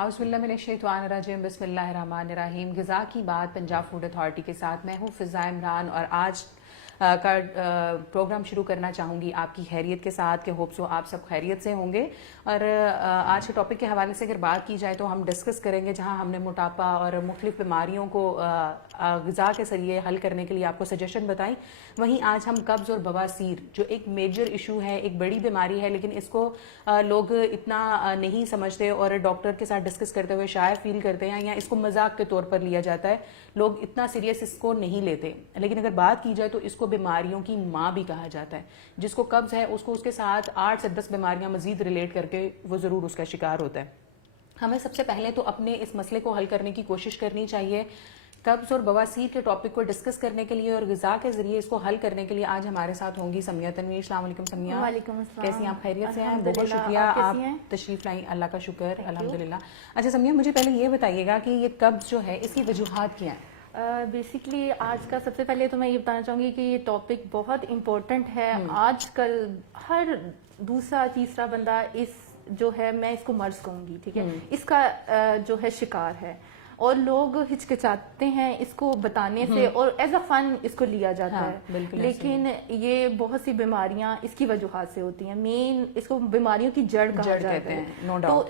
اعوذ باللہ من الشیطان الرجیم بسم اللہ الرحمن الرحیم. غذا کی بات پنجاب فوڈ اتھارٹی کے ساتھ میں ہوں فضا عمران, اور آج کا پروگرام شروع کرنا چاہوں گی آپ کی خیریت کے ساتھ کہ ہوپ سو آپ سب خیریت سے ہوں گے. اور آج کے ٹاپک کے حوالے سے اگر بات کی جائے تو ہم ڈسکس کریں گے جہاں ہم نے موٹاپا اور مختلف بیماریوں کو غذا کے ذریعے حل کرنے کے لیے آپ کو سجیشن بتائیں, وہیں آج ہم قبض اور بواسیر جو ایک میجر ایشو ہے, ایک بڑی بیماری ہے, لیکن اس کو لوگ اتنا نہیں سمجھتے اور ڈاکٹر کے ساتھ ڈسکس کرتے ہوئے شاید فیل کرتے ہیں یا اس کو مذاق کے طور پر لیا جاتا ہے, لوگ اتنا سیریس اس کو نہیں لیتے. لیکن اگر بات کی جائے تو اس کو بیماریوں کی ماں بھی کہا جاتا ہے. جس کو قبض ہے اس کو اس کے ساتھ 8 سے 10 بیماریاں مزید ریلیٹ کر کے وہ ضرور اس کا شکار ہوتا ہے. ہمیں سب سے پہلے تو اپنے اس مسئلے کو حل کرنے کی کوشش کرنی چاہیے. قبض اور بواسیر کے ٹاپک کو ڈسکس کرنے کے لیے اور غذا کے ذریعے اس کو حل کرنے کے لیے آج ہمارے ساتھ ہوں گی سمیہ تنویر. السلام علیکم سمیہ. وعلیکم السلام. کیسی آپ؟ خیریت سے ہیں؟ بہت شکریہ آپ تشریف لائیں. اللہ کا شکر الحمدللہ. اچھا سمیہ, مجھے پہلے یہ بتائیے گا کہ یہ قبض جو ہے اس کی وجوہات کیا ہیں؟ بیسکلی آج کا سب سے پہلے تو میں یہ بتانا چاہوں گی کہ یہ ٹاپک بہت امپورٹنٹ ہے. آج کل ہر دوسرا تیسرا بندہ اس جو ہے, میں اس کو مرض کہوں گی, ٹھیک ہے, اس کا جو ہے شکار ہے, اور لوگ ہچکچاتے ہیں اس کو بتانے سے اور ایز اے فن اس کو لیا جاتا ہے. لیکن یہ بہت سی بیماریاں اس کی وجوہات سے ہوتی ہیں. مین اس کو بیماریوں کی جڑ کہا جاتا ہے. تو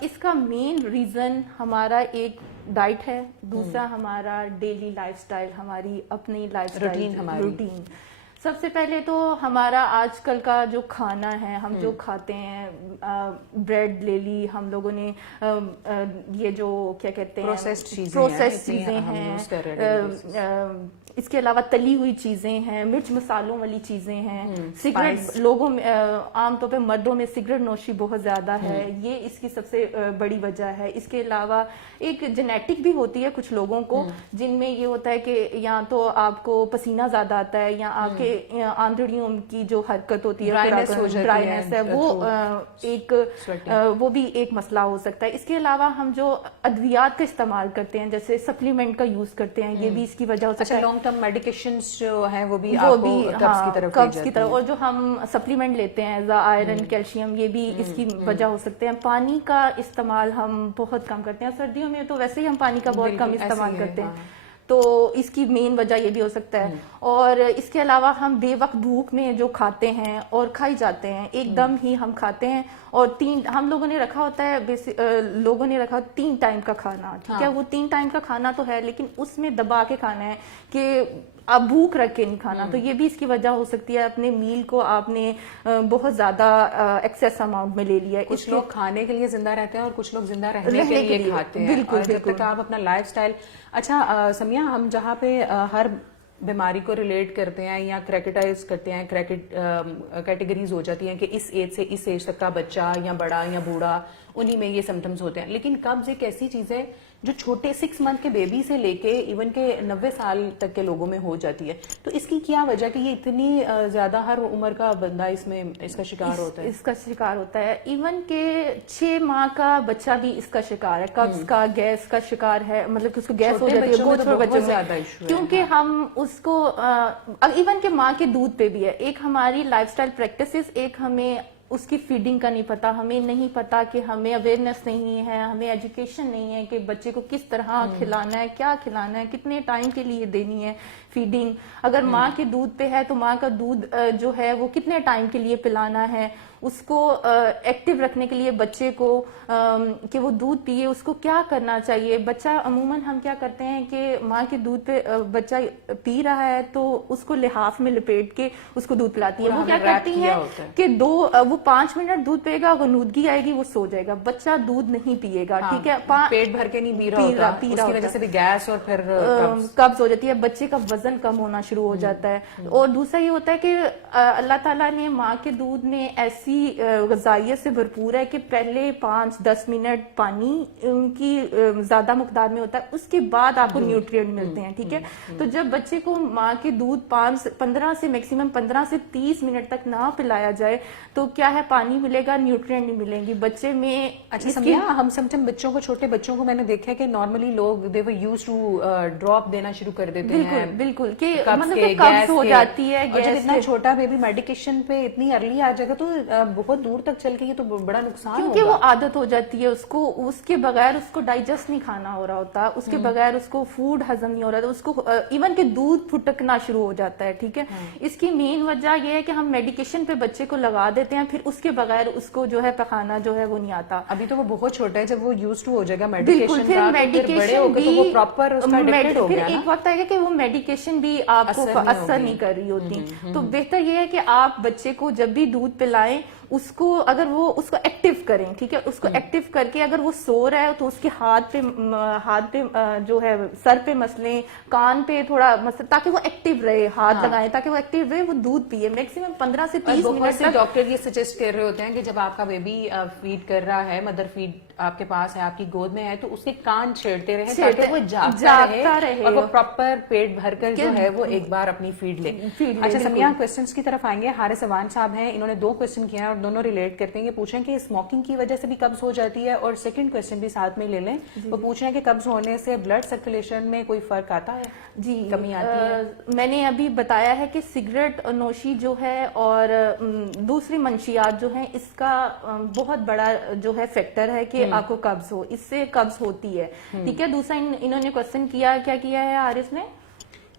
اس کا مین ریزن ہمارا ایک ڈائٹ ہے, دوسرا ہمارا ڈیلی لائف سٹائل, ہماری اپنی لائف سٹائل روٹین. سب سے پہلے تو ہمارا آج کل کا جو کھانا ہے, ہم جو کھاتے ہیں, بریڈ لے لی ہم لوگوں نے, یہ جو کیا کہتے ہیں پروسیسڈ چیزیں ہیں, اس کے علاوہ تلی ہوئی چیزیں ہیں, مرچ مسالوں والی چیزیں ہیں, سگریٹ لوگوں میں عام طور پہ مردوں میں سگریٹ نوشی بہت زیادہ ہے, یہ اس کی سب سے بڑی وجہ ہے. اس کے علاوہ ایک جینیٹک بھی ہوتی ہے کچھ لوگوں کو, جن میں یہ ہوتا ہے کہ یا تو آپ کو پسینہ زیادہ آتا ہے یا آپ کے آندڑیوں کی جو حرکت ہوتی ہے, ڈرائنیس ہے, وہ ایک وہ بھی ایک مسئلہ ہو سکتا ہے. اس کے علاوہ ہم جو ادویات کا استعمال کرتے ہیں, جیسے سپلیمنٹ کا یوز کرتے ہیں, یہ بھی اس کی وجہ ہو سکتا ہے. لانگ ٹرم میڈیکیشنز جو ہیں وہ بھی قبض کی طرف, اور جو ہم سپلیمنٹ لیتے ہیں آئرن, کیلشیم, یہ بھی اس کی وجہ ہو سکتے ہیں. پانی کا استعمال ہم بہت کم کرتے ہیں, سردیوں میں تو ویسے ہی ہم پانی کا بہت کم استعمال کرتے ہیں, تو اس کی مین وجہ یہ بھی ہو سکتا ہے. اور اس کے علاوہ ہم بے وقت بھوک میں جو کھاتے ہیں اور کھائی جاتے ہیں, ایک دم ہی ہم کھاتے ہیں, اور ہم لوگوں نے رکھا ہوتا ہے, لوگوں نے رکھا 3 ٹائم کا کھانا, ٹھیک ہے, وہ 3 ٹائم کا کھانا تو ہے, لیکن اس میں دبا کے کھانا ہے کہ آپ بھوک رکھ کے نہیں کھانا. تو یہ بھی اس کی وجہ ہو سکتی ہے. اپنے میل کو آپ نے بہت زیادہ ایکسیس اماؤنٹ میں لے لیا ہے. کچھ لوگ کھانے کے لیے زندہ رہتے ہیں اور کچھ لوگ زندہ رہنے کے لیے کھاتے ہیں. بالکل آپ اپنا لائف سٹائل. اچھا سمیہ, ہم جہاں پہ ہر بیماری کو ریلیٹ کرتے ہیں یا کریکٹائز کرتے ہیں, کیٹیگریز ہو جاتی ہیں کہ اس ایج سے اس ایج تک کا بچہ یا بڑا یا بوڑھا, انہی میں یہ سمٹمز ہوتے ہیں. لیکن قبض ایک ایسی چیز ہے جو چھوٹے 6 منتھ کے بیبی سے لے کے ایون کے 90 سال تک کے لوگوں میں ہو جاتی ہے. تو اس کی کیا وجہ کہ یہ اتنی زیادہ ہر عمر کا بندہ اس کا شکار ہوتا ہے؟ اس کا شکار ہوتا ہے. ایون کہ 6 ماہ کا بچہ بھی اس کا شکار ہے, قبض کا, گیس کا شکار ہے, مطلب کہ اس کو گیس ہو جاتی ہے بہت زیادہ, کیونکہ ہم اس کو ایون کہ ماں کے دودھ پہ بھی ہے. ایک ہماری لائف سٹائل پریکٹسز, ایک ہمیں اس کی فیڈنگ کا نہیں پتا, ہمیں نہیں پتا کہ ہمیں اویئرنیس نہیں ہے, ہمیں ایجوکیشن نہیں ہے کہ بچے کو کس طرح کھلانا ہے, کیا کھلانا ہے, کتنے ٹائم کے لیے دینی ہے فیڈنگ. اگر ماں کے دودھ پہ ہے تو ماں کا دودھ جو ہے وہ کتنے ٹائم کے لیے پلانا ہے, اس کو ایکٹیو رکھنے کے لیے بچے کو کہ وہ دودھ پیے, اس کو کیا کرنا چاہیے. بچہ عموماً ہم کیا کرتے ہیں کہ ماں کے دودھ پہ بچہ پی رہا ہے تو اس کو لحاف میں لپیٹ کے اس کو دودھ پلاتی ہے. وہ کیا کرتی ہیں کہ وہ 5 منٹ دودھ پیے گا, غنودگی آئے گی, وہ سو جائے گا, بچہ دودھ نہیں پیے گا, ٹھیک ہے, پیٹ بھر کے نہیں پی رہا, اس کی وجہ سے بھی گیس اور پھر قبض ہو جاتی ہے, بچے کا وزن کم ہونا شروع ہو جاتا ہے. اور دوسرا یہ ہوتا ہے کہ اللہ تعالیٰ نے ماں کے دودھ میں ایسی غذائیت سے بھرپور ہے کہ پہلے 5-10 منٹ پانی ان کی زیادہ مقدار میں ہوتا ہے, اس کے بعد آپ کو نیوٹرینٹ ملتے ہیں, ٹھیک ہے. تو جب بچے کو ماں کے دودھ 15 سے میکسیمم 15 سے 30 منٹ تک نہ پلایا جائے تو کیا ہے, پانی ملے گا, نیوٹرینٹ نہیں ملیں گی بچے میں. اچھا سمیہ, ہم سمٹم بچوں کو, چھوٹے بچوں کو میں نے دیکھا کہ نارملی لوگ دے ور یوزڈ ٹو ڈراپ دینا شروع کر دیتے ہیں. بالکل کہ مطلب قبض ہو جاتی ہے, اور جب اتنا چھوٹا بیبی میڈیکیشن پہ اتنی ارلی آ جائے گا تو بہت دور تک چل کے یہ تو بڑا نقصان ہوگا. کیونکہ وہ عادت ہو جاتی ہے اس کو, اس کے بغیر اس کو ڈائجسٹ نہیں کھانا ہو رہا ہوتا, اس کے بغیر اس کو فوڈ ہضم نہیں ہو رہا, اس کو ایون کہ دودھ پھٹکنا شروع ہو جاتا ہے. ٹھیک ہے, اس کی مین وجہ یہ ہے کہ ہم میڈیکیشن پہ بچے کو لگا دیتے ہیں, پھر اس کے بغیر اس کو جو ہے پخانا جو ہے وہ نہیں آتا. ابھی تو وہ بہت چھوٹا ہے, جب وہ یوز ٹو ہو جائے گا بالکل, میڈیکیشن کا, پھر بڑے ہو گئے تو وہ پراپر اس کا ایڈکٹڈ ہو گیا نا, ایک وقت آئے گا کہ وہ میڈیکیشن بھی آپ کو اثر نہیں کر رہی ہوتی. تو بہتر یہ ہے کہ آپ بچے کو جب بھی دودھ پلائیں اس کو اگر وہ اس کو ایکٹیو کریں. ٹھیک ہے, اس کو ایکٹیو کر کے اگر وہ سو رہا ہے تو اس کے ہاتھ پہ جو ہے سر پہ مسلیں, کان پہ تھوڑا مسل, تاکہ وہ ایکٹیو رہے, ہاتھ لگائیں تاکہ وہ ایکٹیو رہے, وہ دودھ پیے. میکسیمم 15 سے 30 منٹ تک. ڈاکٹر یہ سجیسٹ کر رہے ہوتے ہیں کہ جب آپ کا بیبی فیڈ کر رہا ہے, مدر فیڈ آپ کے پاس ہے, آپ کی گود میں ہے, تو اس کے کان چھیڑتے رہے تاکہ وہ جاگتا رہے اور وہ پراپر پیٹ بھر کر جو ہے وہ ایک بار اپنی فیڈ لے. اچھا سمیہ, کوسچنز کی طرف آئیں گے. حارث اوان صاحب ہیں, انہوں نے 2 کوسچن کیے ہیں اور دونوں ریلیٹ کرتے ہیں. یہ پوچھیں کہ اسموکنگ کی وجہ سے بھی قبض ہو جاتی ہے, اور سیکنڈ کوسچن بھی ساتھ میں لے لیں. وہ پوچھ رہے ہیں کہ قبض ہونے سے بلڈ سرکولیشن میں کوئی فرق آتا ہے؟ جی, کمی آتی ہے. میں نے ابھی بتایا ہے کہ سگریٹ نوشی جو ہے اور دوسری منشیات جو ہیں, اس کا بہت بڑا جو ہے فیکٹر ہے کہ آپ کو قبض ہو, اس سے قبض ہوتی ہے. ٹھیک ہے, دوسرا انہوں نے کوسچن کیا ہے حارث نے,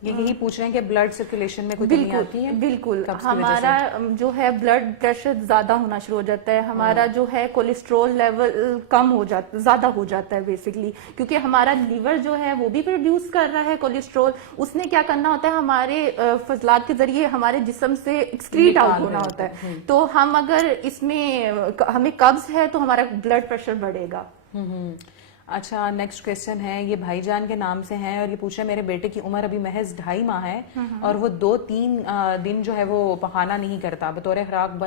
یہی پوچھ رہے ہیں کہ بلڈ سرکولیشن میں کوئی کمی آتی ہے؟ بالکل, ہمارا جو ہے بلڈ پریشر زیادہ ہونا شروع ہو جاتا ہے, ہمارا جو ہے کولیسٹرول لیول کم ہو جاتا, زیادہ ہو جاتا ہے بیسکلی, کیونکہ ہمارا لیور جو ہے وہ بھی پروڈیوس کر رہا ہے کولیسٹرول. اس نے کیا کرنا ہوتا ہے, ہمارے فضلات کے ذریعے ہمارے جسم سے ایکسکریٹ آؤٹ ہونا ہوتا ہے. تو ہم اگر اس میں ہمیں قبض ہے تو ہمارا بلڈ پریشر بڑھے گا. اچھا, نیکسٹ کوسچن ہے, یہ بھائی جان کے نام سے ہیں اور یہ پوچھ رہے ہیں میرے بیٹے کی عمر ابھی محض 2.5 ماہ ہے اور وہ 2-3 دن جو ہے وہ پخانا نہیں کرتا, بطور خوراک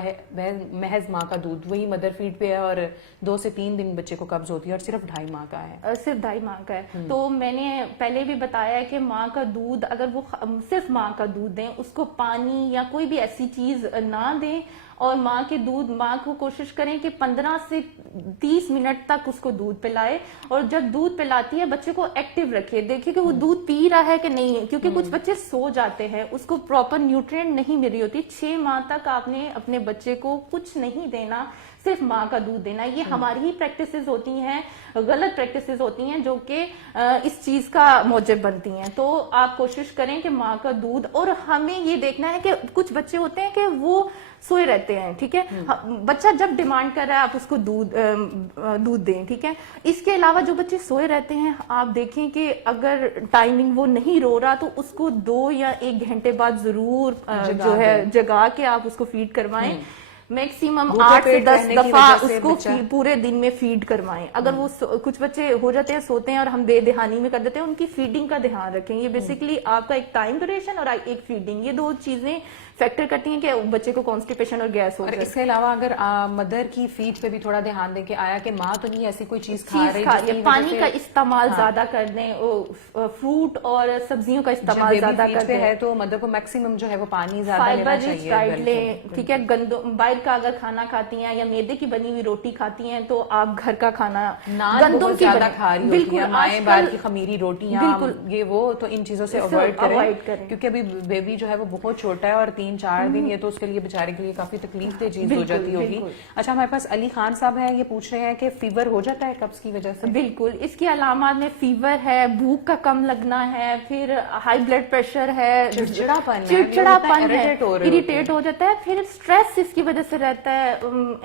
محض ماں کا دودھ, وہی مدر فیڈ پہ ہے, اور 2 سے 3 دن بچے کو قبض ہوتی ہے, اور صرف 2.5 ماہ کا ہے. صرف 2.5 ماہ کا ہے. تو میں نے پہلے بھی بتایا ہے کہ ماں کا دودھ, اگر وہ صرف ماں کا دودھ دیں, اس کو پانی یا کوئی بھی ایسی چیز نہ دیں, اور ماں کو کوشش کریں کہ 15 سے 30 منٹ تک اس کو دودھ پلائے, اور جب دودھ پلاتی ہے بچے کو ایکٹیو رکھے, دیکھیں کہ وہ دودھ پی رہا ہے کہ نہیں ہے, کیونکہ کچھ بچے سو جاتے ہیں, اس کو پراپر نیوٹرینٹ نہیں مل رہی ہوتی. 6 ماہ تک آپ نے اپنے بچے کو کچھ نہیں دینا, صرف ماں کا دودھ دینا. یہ ہماری ہی پریکٹسز ہوتی ہیں, غلط پریکٹسز ہوتی ہیں جو کہ اس چیز کا موجب بنتی ہیں. تو آپ کوشش کریں کہ ماں کا دودھ, اور ہمیں یہ دیکھنا ہے کہ کچھ بچے ہوتے ہیں کہ وہ سوئے رہتے ہیں. ٹھیک ہے, بچہ جب ڈیمانڈ کر رہا ہے آپ اس کو دودھ دیں. ٹھیک ہے, اس کے علاوہ جو بچے سوئے رہتے ہیں, آپ دیکھیں کہ اگر ٹائمنگ وہ نہیں رو رہا تو اس کو 2 یا 1 گھنٹے بعد ضرور جو ہے جگا کے آپ اس کو فیڈ کروائیں. میکسیمم 8 سے 10 دفعہ اس کو پورے دن میں فیڈ کروائیں. اگر وہ کچھ بچے ہو جاتے ہیں سوتے ہیں اور ہم بے دہانی میں کر دیتے ہیں, ان کی فیڈنگ کا دھیان رکھیں. یہ بیسیکلی آپ کا ایک ٹائم ڈیوریشن اور ایک فیڈنگ, یہ 2 چیزیں فیکٹر کرتی ہیں کہ بچے کو کانسٹیپیشن اور گیس ہو جائے. اس کے علاوہ اگر مدر کی فیڈ پہ بھی تھوڑا دھیان دیں کہ آیا کہ ماں تو نہیں ایسی کوئی چیز کھا رہی ہے, پانی کا استعمال زیادہ کر دیں, فروٹ اور سبزیوں کا استعمال زیادہ کر دیں, تو مدر کو میکسیمم جو ہے وہ پانی زیادہ لینا چاہیے. ڈائٹ لیں. ٹھیک ہے, باہر کا اگر کھانا کھاتی ہیں یا میدے کی بنی ہوئی روٹی کھاتی ہیں تو آپ گھر کا کھانا, گندم کی زیادہ کھا رہی ہوتی ہیں مائیں, باہر کی خمیری روٹیاں, یہ وہ, تو ان چیزوں سے اوائڈ کریں, کیونکہ ابھی بیبی جو ہے وہ بہت چھوٹا ہے, اور 3-4 دن یہ تو اس کے لیے بیچارے کے لیے کافی تکلیف دہ چیز ہو جاتی ہوگی. اچھا, ہمارے پاس علی خان صاحب ہیں, یہ پوچھ رہے ہیں کہ فیور ہو جاتا ہے قبض کی وجہ سے؟ بالکل, اس کی علامات میں فیور ہے, بھوک کا کم لگنا ہے, پھر ہائی بلڈ پریشر ہے, چڑچڑاپن ہے, اریٹیٹ ہو جاتا ہے, پھر اسٹریس اس کی وجہ سے رہتا ہے,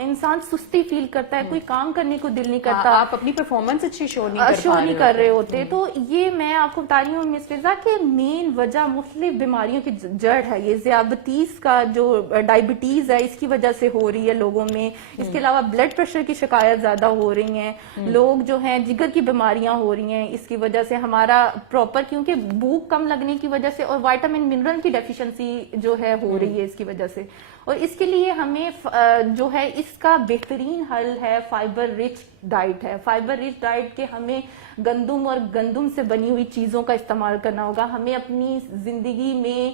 انسان سستی فیل کرتا ہے, کوئی کام کرنے کو دل نہیں کرتا, آپ اپنی پرفارمنس اچھی شو نہیں کر رہے ہوتے. تو یہ میں آپ کو بتا رہی ہوں مس فضا کہ مین وجہ مختلف بیماریوں کی جڑ ہے. یہ ذیابطیس کا جو ڈائبٹیز ہے اس کی وجہ سے ہو رہی ہے لوگوں میں. اس کے علاوہ بلڈ پریشر کی شکایت زیادہ ہو رہی ہیں, لوگ جو ہیں جگر کی بیماریاں ہو رہی ہیں اس کی وجہ سے. ہمارا پراپر, کیونکہ بھوک کم لگنے کی وجہ سے, اور وائٹامن منرل کی ڈیفیشنسی جو ہے ہو رہی ہے اس کی وجہ سے. اور اس کے لیے ہمیں جو ہے اس کا بہترین حل ہے فائبر رچ ڈائٹ ہے. فائبر رچ ڈائٹ کے ہمیں گندم اور گندم سے بنی ہوئی چیزوں کا استعمال کرنا ہوگا. ہمیں اپنی زندگی میں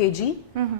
kg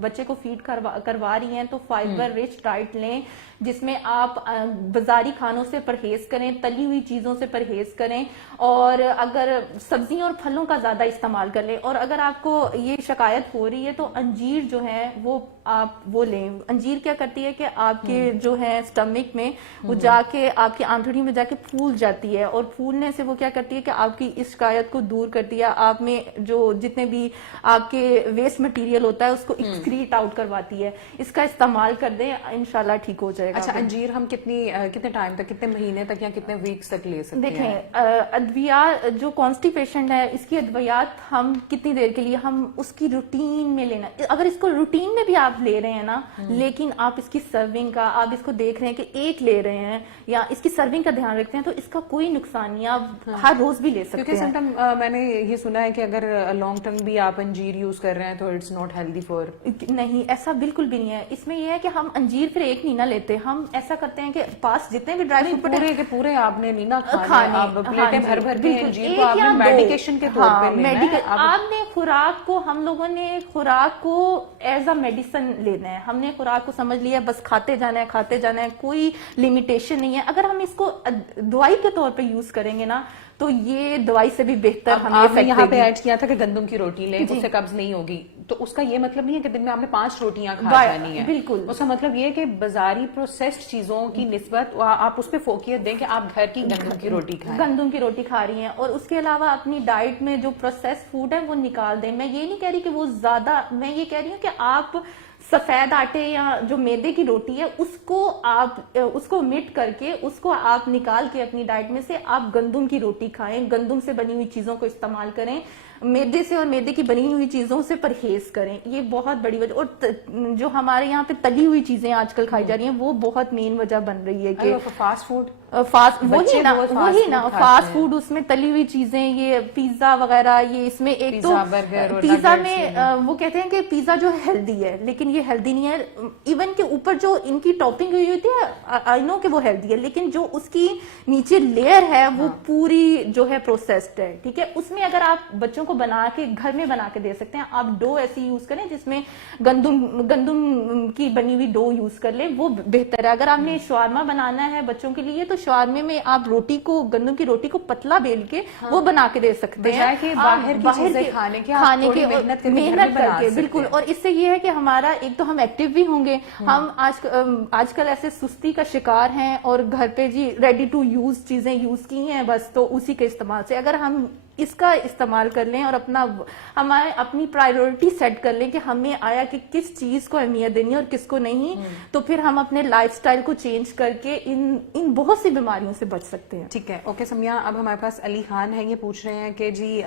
بچے کو فیڈ کروا رہی ہیں تو فائبر رچ ڈائٹ لیں جس میں آپ بازاری کھانوں سے پرہیز کریں, تلی ہوئی چیزوں سے پرہیز کریں, اور اگر سبزیوں اور پھلوں کا زیادہ استعمال کر لیں. اور اگر آپ کو یہ شکایت ہو رہی ہے تو انجیر جو ہے وہ آپ وہ لیں. انجیر کیا کرتی ہے کہ آپ کے جو ہے اسٹمک میں وہ جا کے آپ کی آنتڑی میں جا کے پھول جاتی ہے, اور پھولنے سے وہ کیا کرتی ہے کہ آپ کی اس شکایت کو دور کرتی ہے, آپ میں جو جتنے بھی آپ کے ویسٹ مٹیریل ہوتا ہے اس کو ایکسکریٹ آؤٹ کرواتی ہے. اس کا استعمال کر دیں, انشاءاللہ ٹھیک ہو جائے گا. اچھا, انجیر ہم کتنے ٹائم تک, کتنے مہینے تک یا کتنے ویکس تک لے سکتے ہیں؟ دیکھیں ادویات, جو کانسٹیپیشن ہے اس کی ادویات ہم کتنی دیر کے لیے, ہم اس کی روٹین میں لینا, اگر اس کو روٹین میں بھی آپ لے رہے ہیں نا, لیکن آپ اس کی سرونگ کا آپ اس کو دیکھ رہے ہیں کہ ایک لے رہے ہیں یا اس کی سرونگ کا دھیان رکھتے ہیں تو اس کا کوئی نقصان نہیں, آپ ہر روز بھی لے سکتے ہیں. کیونکہ میں نے یہ سنا ہے کہ اگر لانگ ٹرم بھی آپ انجیر یوز کر رہے ہیں تو اٹس ناٹ ہیلدی فار. نہیں, ایسا بالکل بھی نہیں ہے. اس میں یہ ہے کہ ہم انجیر پھر ایک نہیں نہ لیتے, ہم ایسا کرتے ہیں کہ پاس جتنے بھی ڈرائی فروٹ کے پورے آپ نے نہیں نہ کھانے, آپ پلیٹیں بھر بھر کے انجیر کو آپ نے میڈیکیشن کے طور پہ لینا ہے. آپ نے خوراک کو, ہم لوگوں نے خوراک کو ایز اے میڈیسن لینا ہے. ہم نے خوراک کو سمجھ لیا بس کھاتے جانا ہے, کھاتے جانا ہے, کوئی لمیٹیشن نہیں ہے. اگر ہم اس کو دوائی کے طور پہ یوز کریں گے نا تو یہ دوائی سے بھی بہتر ہمیں آپ نے یہاں پہ ایڈ کیا تھا کہ گندم کی روٹی لیں, اس سے قبض نہیں ہوگی, تو اس کا یہ مطلب نہیں ہے کہ دن میں آپ نے 5 روٹیاں کھا جانی ہے. بالکل, اس کا مطلب یہ ہے کہ بازاری پروسیسڈ چیزوں کی نسبت آپ اس پہ فوکیت دیں کہ آپ گھر کی گندم کی روٹی کھائیں, گندم کی روٹی کھا رہی ہیں. اور اس کے علاوہ اپنی ڈائٹ میں جو پروسیس فوڈ ہے وہ نکال دیں. میں یہ نہیں کہہ رہی کہ وہ زیادہ, میں یہ کہہ رہی ہوں کہ آپ سفید آٹے یا جو میدے کی روٹی ہے اس کو آپ اس کو مٹ کر کے اس کو آپ نکال کے اپنی ڈائٹ میں سے آپ گندم کی روٹی کھائیں, گندم سے بنی ہوئی چیزوں کو استعمال کریں, میدے سے اور میدے کی بنی ہوئی چیزوں سے پرہیز کریں. یہ بہت بڑی وجہ, اور جو ہمارے یہاں پہ تلی ہوئی چیزیں آج کل کھائی جا رہی ہیں وہ بہت مین وجہ بن رہی ہے کہ فاسٹ فوڈ, وہی نا فاسٹ فوڈ, اس میں تلی ہوئی چیزیں, یہ پیزا وغیرہ, یہ اس میں ایک تو پیزا میں وہ کہتے ہیں کہ پیزا جو ہیلدی ہے لیکن یہ ہیلدی نہیں ہے. ایون کہ اوپر جو ان کی ٹاپنگ ہوئی ہوتی ہے آئی نو کہ وہ ہیلدی ہے, لیکن جو اس کی نیچے لیئر ہے وہ پوری جو ہے پروسیسڈ ہے. ٹھیک ہے, اس میں اگر آپ بچوں کو بنا کے گھر میں بنا کے دے سکتے ہیں, آپ ڈو ایسی یوز کریں جس میں گندم کی بنی ہوئی ڈو یوز کر لیں, وہ بہتر ہے. اگر آپ نے شاورما بنانا ہے بچوں کے لیے تو شاورمے میں آپ روٹی کو, گندم کی روٹی کو پتلا بیل کے وہ بنا کے دے سکتے ہیں, باہر کی چیزیں کھانے کی محنت کر کے. بالکل, اور اس سے یہ ہے کہ ہمارا ایک تو ہم ایکٹیو بھی ہوں گے. ہم آج کل ایسے سستی کا شکار ہیں اور گھر پہ جی ریڈی ٹو یوز چیزیں یوز کی ہیں بس, تو اسی کے استعمال سے اگر ہم اس کا استعمال کر لیں اور اپنی پرائیورٹی سیٹ کر لیں کہ ہمیں آیا کہ کس چیز کو اہمیت دینی ہے اور کس کو نہیں, تو پھر ہم اپنے لائف سٹائل کو چینج کر کے ان بہت سی بیماریوں سے بچ سکتے ہیں. ٹھیک ہے, اوکے سمیہ, اب ہمارے پاس علی خان ہے, یہ پوچھ رہے ہیں کہ جی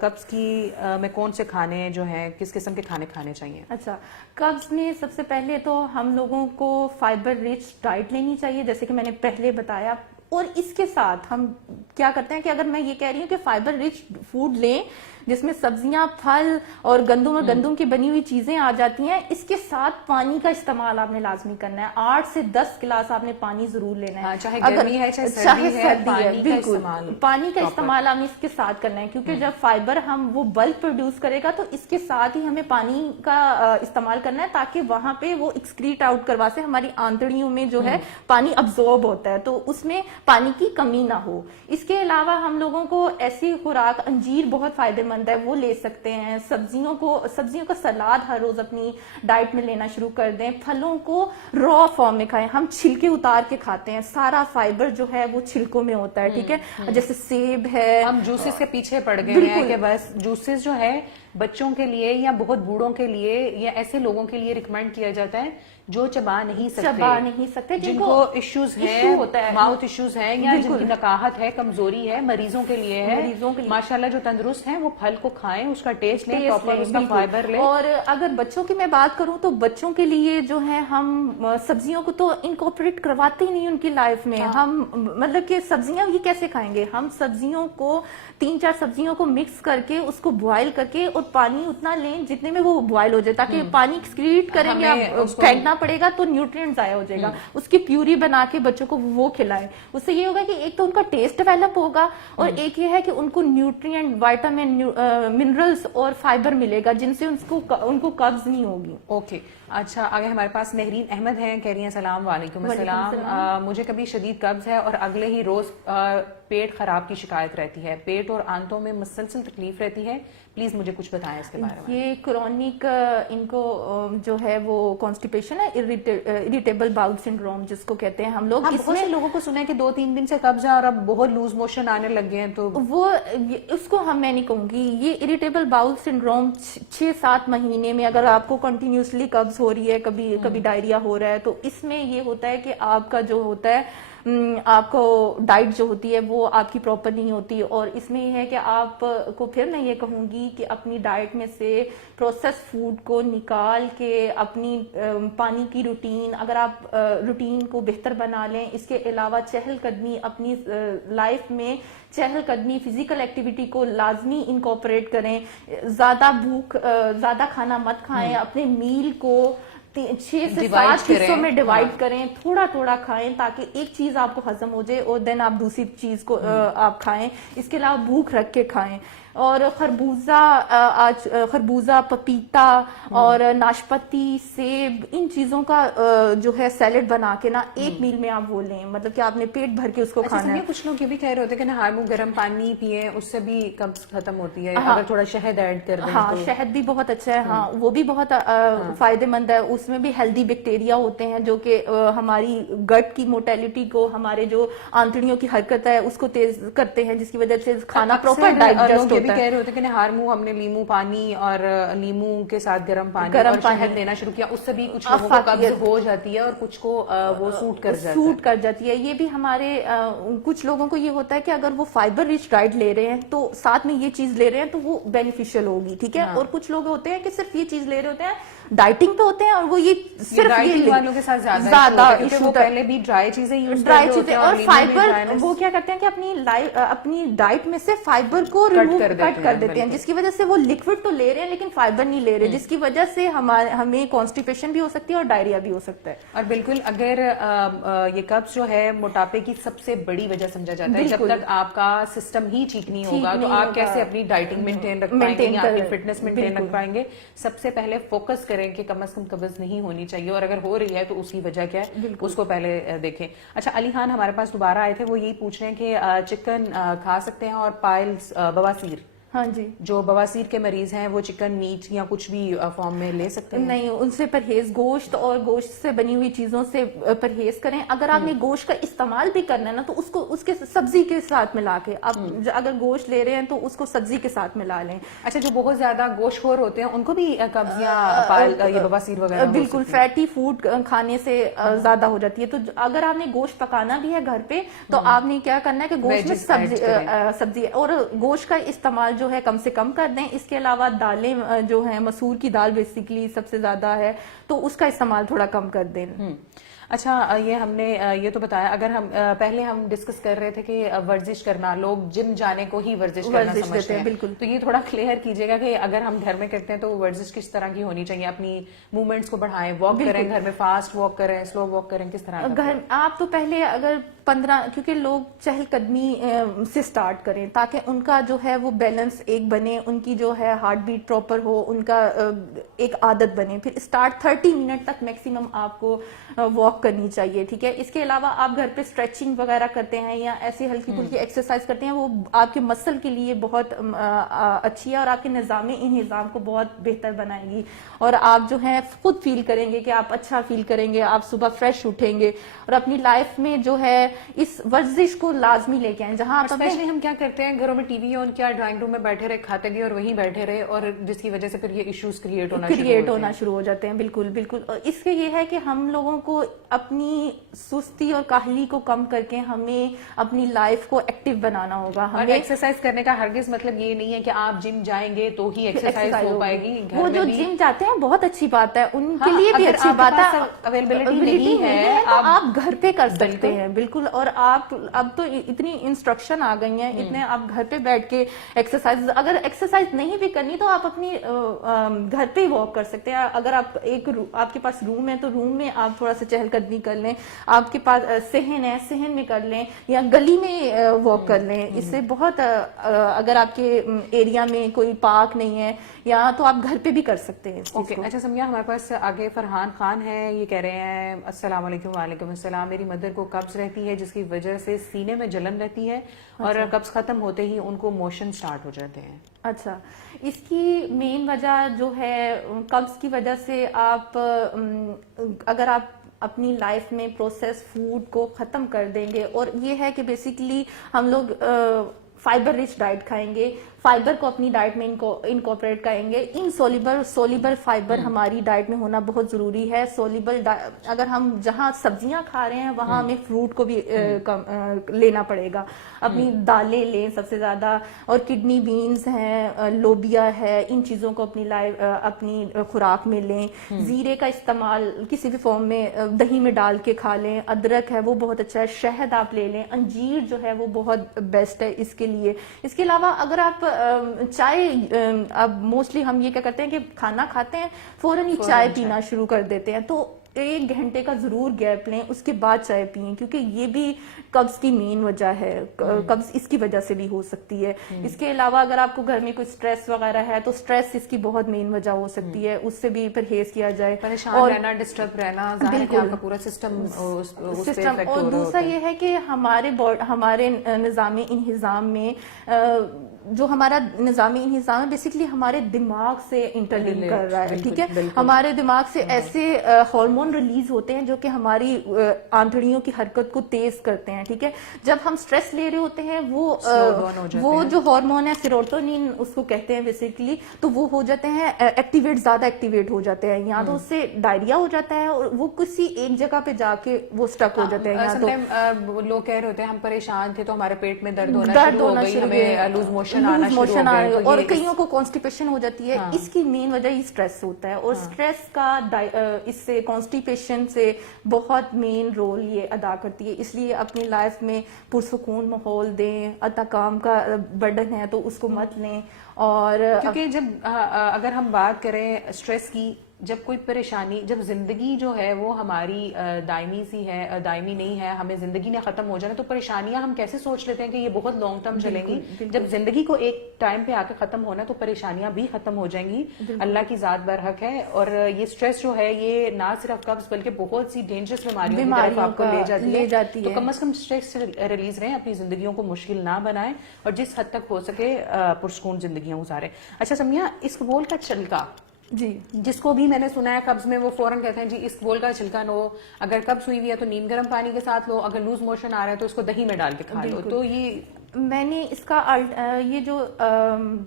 قبض کی میں کون سے کھانے جو ہیں, کس قسم کے کھانے کھانے چاہیے؟ اچھا, قبض میں سب سے پہلے تو ہم لوگوں کو فائبر رچ ڈائٹ لینی چاہیے جیسے کہ میں نے پہلے بتایا. اور اس کے ساتھ ہم کیا کرتے ہیں کہ اگر میں یہ کہہ رہی ہوں کہ فائبر رچ فوڈ لیں جس میں سبزیاں, پھل اور گندم کی بنی ہوئی چیزیں آ جاتی ہیں, اس کے ساتھ پانی کا استعمال آپ نے لازمی کرنا ہے. 8 سے 10 گلاس آپ نے پانی ضرور لینا ہے, چاہے گرمی ہے چاہے سردی ہے. بالکل, پانی کا استعمال ہم اس کے ساتھ کرنا ہے کیونکہ جب فائبر ہم وہ بلک پروڈیوس کرے گا تو اس کے ساتھ ہی ہمیں پانی کا استعمال کرنا ہے تاکہ وہاں پہ وہ ایکسکریٹ آؤٹ کروا سے ہماری آنتڑیوں میں جو ہے پانی ابزورب ہوتا ہے, تو اس میں پانی کی کمی نہ ہو. اس کے علاوہ ہم لوگوں کو ایسی خوراک, انجیر بہت فائدے مند ہے, وہ لے سکتے ہیں. سبزیوں کا سلاد ہر روز اپنی ڈائٹ میں لینا شروع کر دیں. پھلوں کو را فارم میں کھائیں, ہم چھلکے اتار کے کھاتے ہیں, سارا فائبر جو ہے وہ چھلکوں میں ہوتا ہے. ٹھیک ہے, جیسے سیب ہے. ہم جوسز کے پیچھے پڑ گئے ہیں کہ بس جوسز جو ہے بچوں کے لیے یا بہت بوڑھوں کے لیے یا ایسے لوگوں کے لیے ریکمینڈ کیا جاتا ہے جو چبا نہیں سکتے, جن کو ایشوز ہیں, ماؤتھ ایشوز ہیں یا جن کی نکاہت ہے, کمزوری ہے, مریضوں کے لیے ہے. ماشاءاللہ جو تندرست ہیں وہ پھل کو کھائیں, اس کا ٹیسٹ لیں, پراپر اس کا فائبر لیں. اور اگر بچوں کی میں بات کروں تو بچوں کے لیے جو ہے ہم سبزیوں کو تو انکارپوریٹ کرواتے ہی نہیں ان کی لائف میں. ہم مطلب کہ سبزیاں یہ کیسے کھائیں گے, ہم سبزیوں کو 3-4 سبزیوں کو مکس کر کے اس کو بوائل کر کے اور پانی اتنا لیں جتنے میں وہ بوائل ہو جائے تاکہ پانی ایکسکریٹ کریں گے, پھینکنا پڑے گا تو نیوٹرینٹ ضائع ہو جائے گا. اس کی پیوری بنا کے بچوں کو وہ کھلائیں. اس سے یہ ہوگا کہ ایک تو ان کا ٹیسٹ ڈیولپ ہوگا اور ایک یہ ہے کہ ان کو نیوٹرینٹ, وائٹامن, منرلس اور فائبر ملے گا جن سے ان کو قبض نہیں ہوگی. اوکے اچھا, آگے ہمارے پاس نہرین احمد ہیں, کہہ رہی ہیں السلام علیکم. السلام. مجھے کبھی شدید قبض ہے اور اگلے ہی روز پیٹ خراب کی شکایت رہتی ہے, پیٹ اور آنتوں میں مسلسل تکلیف رہتی ہے, پلیز مجھے کچھ بتائیں اس کے بارے میں. یہ کرونک ان کو جو ہے وہ کانسٹیپیشن ہے, اریٹیبل باؤل سنڈروم جس کو کہتے ہیں ہم لوگ. بہت سے لوگوں کو سنا ہے کہ 2-3 دن سے قبض ہے اور اب بہت لوز موشن آنے لگ گئے ہیں, تو وہ اس کو میں نہیں کہوں گی. یہ اریٹیبل باؤل سنڈروم 6-7 مہینے میں اگر آپ کو کنٹینیوسلی قبض ہو رہی ہے, کبھی ڈائریا ہو رہا ہے, تو اس میں یہ ہوتا ہے کہ آپ کا جو ہوتا ہے آپ کو ڈائٹ جو ہوتی ہے وہ آپ کی پراپر نہیں ہوتی. اور اس میں یہ ہے کہ آپ کو پھر میں یہ کہوں گی کہ اپنی ڈائٹ میں سے پروسیس فوڈ کو نکال کے اپنی پانی کی روٹین, اگر آپ روٹین کو بہتر بنا لیں, اس کے علاوہ چہل قدمی اپنی لائف میں چہل قدمی فزیکل ایکٹیویٹی کو لازمی انکارپوریٹ کریں. زیادہ کھانا مت کھائیں, اپنے میل کو 6 سے 7 حصوں میں ڈیوائڈ کریں, تھوڑا تھوڑا کھائیں تاکہ ایک چیز آپ کو ہضم ہو جائے اور دین آپ دوسری چیز کو آپ کھائیں. اس کے علاوہ بھوک رکھ کے کھائیں. اور خربوزہ, پپیتا اور ناشپتی, سیب, ان چیزوں کا جو ہے سیلڈ بنا کے نا ایک میل میں آپ وہ لیں, مطلب کہ آپ نے پیٹ بھر کے اس کو کھانا ہے. کچھ لوگ یہ بھی کہہ رہے ہوتے ہیں کہ نہار منہ گرم پانی پیئے, اس سے بھی قبض ختم ہوتی ہے, اگر تھوڑا شہد ایڈ کر دیں. ہاں, شہد بھی بہت اچھا ہے. ہاں, وہ بھی بہت فائدے مند ہے. اس میں بھی ہیلدی بیکٹیریا ہوتے ہیں جو کہ ہماری گٹ کی موٹیلٹی کو, ہمارے جو آنتڑیوں کی حرکت ہے اس کو تیز کرتے ہیں, جس کی وجہ سے کھانا پراپر ڈائجسٹ بھی کہہ رہے ہوتے کہ نہار منہ ہم نے لیمو پانی اور لیمو کے ساتھ گرم پانی اور شہد لینا شروع کیا, اس سے بھی کچھ لوگوں کو قبض ہو جاتی ہے اور کچھ کو وہ سوٹ کر جاتی ہے. یہ بھی ہمارے کچھ لوگوں کو یہ ہوتا ہے کہ اگر وہ فائبر رچ ڈائٹ لے رہے ہیں تو ساتھ میں یہ چیز لے رہے ہیں تو وہ بینیفیشل ہوگی, ٹھیک ہے. اور کچھ لوگ ہوتے ہیں کہ صرف یہ چیز لے رہے ہوتے ہیں, ڈائٹنگ پہ ہوتے ہیں, اور وہ یہ صرف ڈائٹنگ والوں کے ساتھ زیادہ ایشو, پہلے بھی ڈرائی چیزیں یوز کرتے ہیں اور فائبر وہ کیا کرتے ہیں کہ اپنی ڈائٹ میں سے فائبر کو کٹ کر دیتے ہیں, جس کی وجہ سے وہ لکوڈ تو لے رہے ہیں لیکن فائبر نہیں لے رہے, جس کی وجہ سے ہمیں کانسٹیپیشن بھی ہو سکتی ہے اور ڈائریا بھی ہو سکتا ہے. اور بالکل اگر یہ قبض جو ہے موٹاپے کی سب سے بڑی وجہ سمجھا جاتا ہے, جب تک آپ کا سسٹم ہی ٹھیک نہیں ہوگا تو آپ کیسے اپنی ڈائٹنگ مینٹین رکھ پائیں گے یا اپنی فٹنس مینٹین رکھ پائیں گے. سب سے پہلے فوکس کریں کہ کم از کم قبض نہیں ہونی چاہیے, اور اگر ہو رہی ہے تو اس کی وجہ کیا ہے اس کو پہلے دیکھیں. اچھا, علی خان ہمارے پاس دوبارہ آئے تھے, وہ یہی پوچھ رہے ہیں کہ چکن کھا سکتے ہیں اور پائلز, بواسیر, ہاں جی, جو بواسیر کے مریض ہیں وہ چکن میٹ یا کچھ بھی فارم میں لے سکتے ہیں؟ نہیں, ان سے پرہیز, گوشت اور گوشت سے بنی ہوئی چیزوں سے پرہیز کریں. اگر آپ نے گوشت کا استعمال بھی کرنا ہے نا تو اس کے سبزی کے ساتھ ملا کے, آپ اگر گوشت لے رہے ہیں تو اس کو سبزی کے ساتھ ملا لیں. اچھا, جو بہت زیادہ گوشت خور ہوتے ہیں ان کو بھی قبض یا یہ بواسیر وغیرہ؟ بالکل, فیٹی فوڈ کھانے سے زیادہ ہو جاتی ہے. تو اگر آپ نے گوشت پکانا بھی ہے گھر پہ تو آپ نے کیا کرنا ہے کہ گوشت میں سبزی اور گوشت کا استعمال جو ہے کم سے کم کر دیں. اس کے علاوہ دالیں جو ہیں, مسور کی دال بیسیکلی سب سے زیادہ ہے, تو اس کا استعمال تھوڑا کم کر دیں. اچھا, یہ ہم نے یہ تو بتایا. اگر ہم پہلے ہم ڈسکس کر رہے تھے کہ ورزش کرنا, لوگ جم جانے کو ہی ورزش کرنا سمجھتے ہیں, بالکل, تو یہ تھوڑا کلیئر کیجیے گا کہ اگر ہم گھر میں کرتے ہیں تو ورزش کس طرح کی ہونی چاہیے؟ اپنی موومنٹس کو بڑھائیں, واک کریں گھر میں, فاسٹ واک کریں, سلو واک کریں, کس طرح گھر آپ تو پہلے اگر 15, کیونکہ لوگ چہل قدمی سے سٹارٹ کریں تاکہ ان کا جو ہے وہ بیلنس ایک بنے, ان کی جو ہے ہارٹ بیٹ پراپر ہو, ان کا ایک عادت بنے. پھر سٹارٹ 30 منٹ تک میکسیمم آپ کو واک کرنی چاہیے, ٹھیک ہے. اس کے علاوہ آپ گھر پہ اسٹریچنگ وغیرہ کرتے ہیں یا ایسی ہلکی پھلکی ایکسرسائز کرتے ہیں, وہ آپ کے مسل کے لیے بہت اچھی ہے اور آپ کے نظام انہضام کو بہت بہتر بنائے گی, اور آپ جو ہے خود فیل کریں گے کہ آپ اچھا فیل کریں گے, آپ صبح فریش اٹھیں گے, اور اپنی لائف میں جو ہے اس ورزش کو لازمی لے کے آئیں. جہاں آپ اسپیشلی ہم کیا کرتے ہیں, گھروں میں ٹی وی آن کیا, ڈرائنگ روم میں بیٹھے رہے, کھاتے گئے اور وہیں بیٹھے رہے, اور جس کی وجہ سے پھر یہ ایشوز کریٹ ہونا شروع ہو جاتے ہیں. بالکل بالکل. اس کے یہ ہے کہ ہم لوگوں کو اپنی سستی اور کاہلی کو کم کر کے ہمیں اپنی لائف کو ایکٹیو بنانا ہوگا. ہمیں ایکسرسائز کرنے کا ہرگز مطلب یہ نہیں ہے کہ آپ جم جائیں گے تو ہی ایکسرسائز ہو پائے گی. وہ جو جم جاتے ہیں بہت اچھی بات ہے, ان کے لیے بھی اچھی بات ہے. اویلیبلٹی نہیں ہے تو آپ گھر پہ کر سکتے ہیں. بالکل پاورفل. اور آپ اب تو اتنی انسٹرکشن آ گئی ہیں, اتنے آپ گھر پہ بیٹھ کے ایکسرسائز, اگر ایکسرسائز نہیں بھی کرنی تو آپ اپنی گھر پہ ہی واک کر سکتے ہیں. اگر آپ کے پاس روم ہے تو روم میں آپ تھوڑا سا چہل قدمی کر لیں. آپ کے پاس صحن ہے, صحن میں کر لیں, یا گلی میں واک کر لیں. اس سے بہت, اگر آپ کے ایریا میں کوئی پارک نہیں ہے یا تو آپ گھر پہ بھی کر سکتے ہیں اس چیز کو. اچھا سمیہ, ہمارے پاس آگے فرحان خان ہے, یہ کہہ رہے ہیں السلام علیکم. وعلیکم السلام. میری مدر کو قبض رہتی ہے جس کی وجہ سے سینے میں جلن رہتی ہے, اور قبض ختم ہوتے ہی ان کو موشن سٹارٹ ہو جاتے ہیں. اچھا, اس کی مین وجہ جو ہے قبض کی وجہ سے, آپ اگر آپ اپنی لائف میں پروسیس فوڈ کو ختم کر دیں گے, اور یہ ہے کہ بیسیکلی ہم لوگ فائبر رچ ڈائٹ کھائیں گے, فائبر کو اپنی ڈائٹ میں انکارپوریٹ کریں گے. سولیبل فائبر ہماری ڈائٹ میں ہونا بہت ضروری ہے. سولیبل اگر ہم جہاں سبزیاں کھا رہے ہیں وہاں ہمیں فروٹ کو بھی لینا پڑے گا. اپنی دالیں لیں سب سے زیادہ, اور کڈنی بینز ہیں, لوبیا ہے, ان چیزوں کو اپنی خوراک میں لیں. زیرے کا استعمال کسی بھی فارم میں دہی میں ڈال کے کھا لیں. ادرک ہے وہ بہت اچھا ہے. شہد آپ لے لیں. انجیر جو ہے وہ بہت بیسٹ ہے اس کے لیے. اس کے علاوہ اگر آپ چائے, اب موسٹلی ہم یہ کیا کرتے ہیں کہ کھانا کھاتے ہیں فوراً ہی چائے پینا شروع کر دیتے ہیں, تو 1 گھنٹے کا ضرور گیپ لیں, اس کے بعد چائے پئیں, کیونکہ یہ بھی قبض کی مین وجہ ہے. قبض اس کی وجہ سے بھی ہو سکتی ہے. اس کے علاوہ اگر آپ کو گھر میں کوئی سٹریس وغیرہ ہے تو سٹریس اس کی بہت مین وجہ ہو سکتی ہے, اس سے بھی پرہیز کیا جائے. پریشان رہنا, ڈسٹرب رہنا, ظاہر ہے کہ آپ کا پورا سسٹم. اور دوسرا یہ ہے کہ ہمارے نظام انہضام میں, جو ہمارا نظام انہضام ہے بیسیکلی ہمارے دماغ سے انٹرلنک کر رہا ہے. ٹھیک ہے, ہمارے دماغ سے ایسے ہارمون ریلیز ہوتے ہیں جو کہ ہماری آنتڑیوں کی حرکت کو تیز کرتے ہیں. ٹھیک ہے, جب ہم سٹریس لے رہے ہوتے ہیں وہ جو ہارمون ہے سیروٹونین اس کو کہتے ہیں بیسیکلی, تو وہ ہو جاتے ہیں زیادہ ایکٹیویٹ ہو جاتے ہیں. یا تو اس سے ڈائریا ہو جاتا ہے, اور وہ کسی ایک جگہ پہ جا کے وہ سٹک ہو جاتے ہیں. یا تو لوگ کہہ رہے ہوتے ہیں ہم پریشان تھے تو ہمارے پیٹ میں درد ہونا شروع ہو گئی, ہمیں لوز موشن آنا شروع ہو گئے, اور کئیوں کو کانسٹیپیشن ہو جاتی ہے. اس کی مین وجہ ہی سٹریس ہوتا ہے, اور سٹریس کا اس سے کانسٹیپیشن سے بہت مین رول یہ ادا کرتی ہے. اس لیے اپنی لائف میں پرسکون ماحول دیں. کام کا برڈن ہے تو اس کو مت لیں. اور کیونکہ اگر ہم بات کریں سٹریس کی, جب کوئی پریشانی, جب زندگی جو ہے وہ ہماری دائمی سی ہے, دائمی نہیں ہے, ہمیں زندگی نے ختم ہو جانا, تو پریشانیاں ہم کیسے سوچ لیتے ہیں کہ یہ بہت لانگ ٹرم چلیں گی. جب زندگی کو ایک ٹائم پہ آ کے ختم ہونا تو پریشانیاں بھی ختم ہو جائیں گی. اللہ کی ذات برحق ہے. اور یہ سٹریس جو ہے یہ نہ صرف قبض بلکہ بہت سی ڈینجرس بیماریوں کی طرف آپ کو لے جاتی ہے. تو کم از کم سٹریس ریلیز رہیں, اپنی زندگیوں کو مشکل نہ بنائیں, اور جس حد تک ہو سکے پرسکون زندگیاں گزاریں. اچھا سمیہ, اسکبول کا چھلکا, جی, جس کو بھی میں نے سنا ہے قبض میں وہ فوراً کہتے ہیں جی اسکبول کا چھلکا لو, اگر قبض ہوئی ہوئی ہے تو نیم گرم پانی کے ساتھ لو, اگر لوز موشن آ رہا ہے تو اس کو دہی میں ڈال کے کھا لو. تو یہ میں نے اس کا یہ جو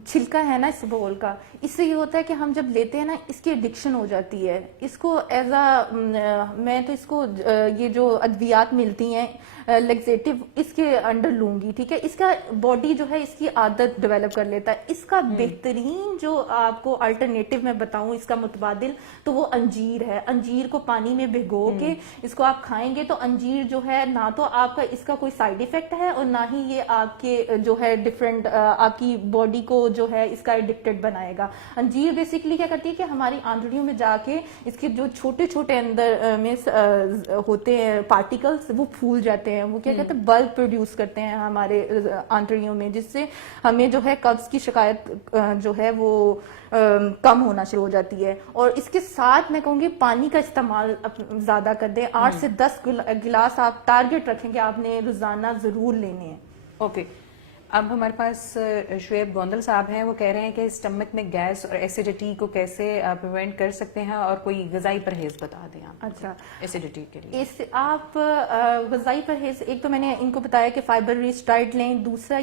چھلکا ہے نا اسکبول کا, اس سے یہ ہوتا ہے کہ ہم جب لیتے ہیں نا اس کی ایڈکشن ہو جاتی ہے. اس کو میں تو اس کو یہ جو ادویات ملتی ہیں لیگزیٹو اس کے انڈر لوں گی. ٹھیک ہے, اس کا باڈی جو ہے اس کی عادت ڈیولپ کر لیتا ہے. اس کا بہترین جو آپ کو الٹرنیٹو میں بتاؤں اس کا متبادل, تو وہ انجیر ہے. انجیر کو پانی میں بھگو کے اس کو آپ کھائیں گے تو انجیر جو ہے نہ تو آپ کا اس کا کوئی سائڈ ایفیکٹ ہے, اور نہ ہی یہ آپ کے جو ہے ڈفرینٹ آپ کی باڈی کو جو ہے اس کا ایڈکٹڈ بنائے گا. انجیر بیسیکلی کیا کرتی ہے کہ ہماری آنتڑیوں میں جا کے اس کے جو چھوٹے چھوٹے اندر میں ہوتے ہیں پارٹیکلز وہ پھول جاتے ہیں. وہ کیا کہتے ہیں بلب پروڈیوس کرتے ہیں ہمارے آنتڑیوں میں, جس سے ہمیں جو ہے قبض کی شکایت جو ہے وہ کم ہونا شروع ہو جاتی ہے. اور اس کے ساتھ میں کہوں گی پانی کا استعمال زیادہ کر دیں. 8 سے 10 گلاس آپ ٹارگٹ رکھیں کہ آپ نے روزانہ ضرور لینے ہیں. اوکے, اب ہمارے پاس شعیب گوندل صاحب ہیں, وہ کہہ رہے ہیں کہ اسٹمک میں گیس اور ایسیڈیٹی کو کیسے پریونٹ کر سکتے ہیں, اور کوئی غذائی پرہیز بتا دیں آپ. اچھا, ایسیڈیٹی کے لیے آپ غذائی پرہیز, ایک تو میں نے ان کو بتایا کہ فائبر رچ ڈائٹ لیں. دوسرا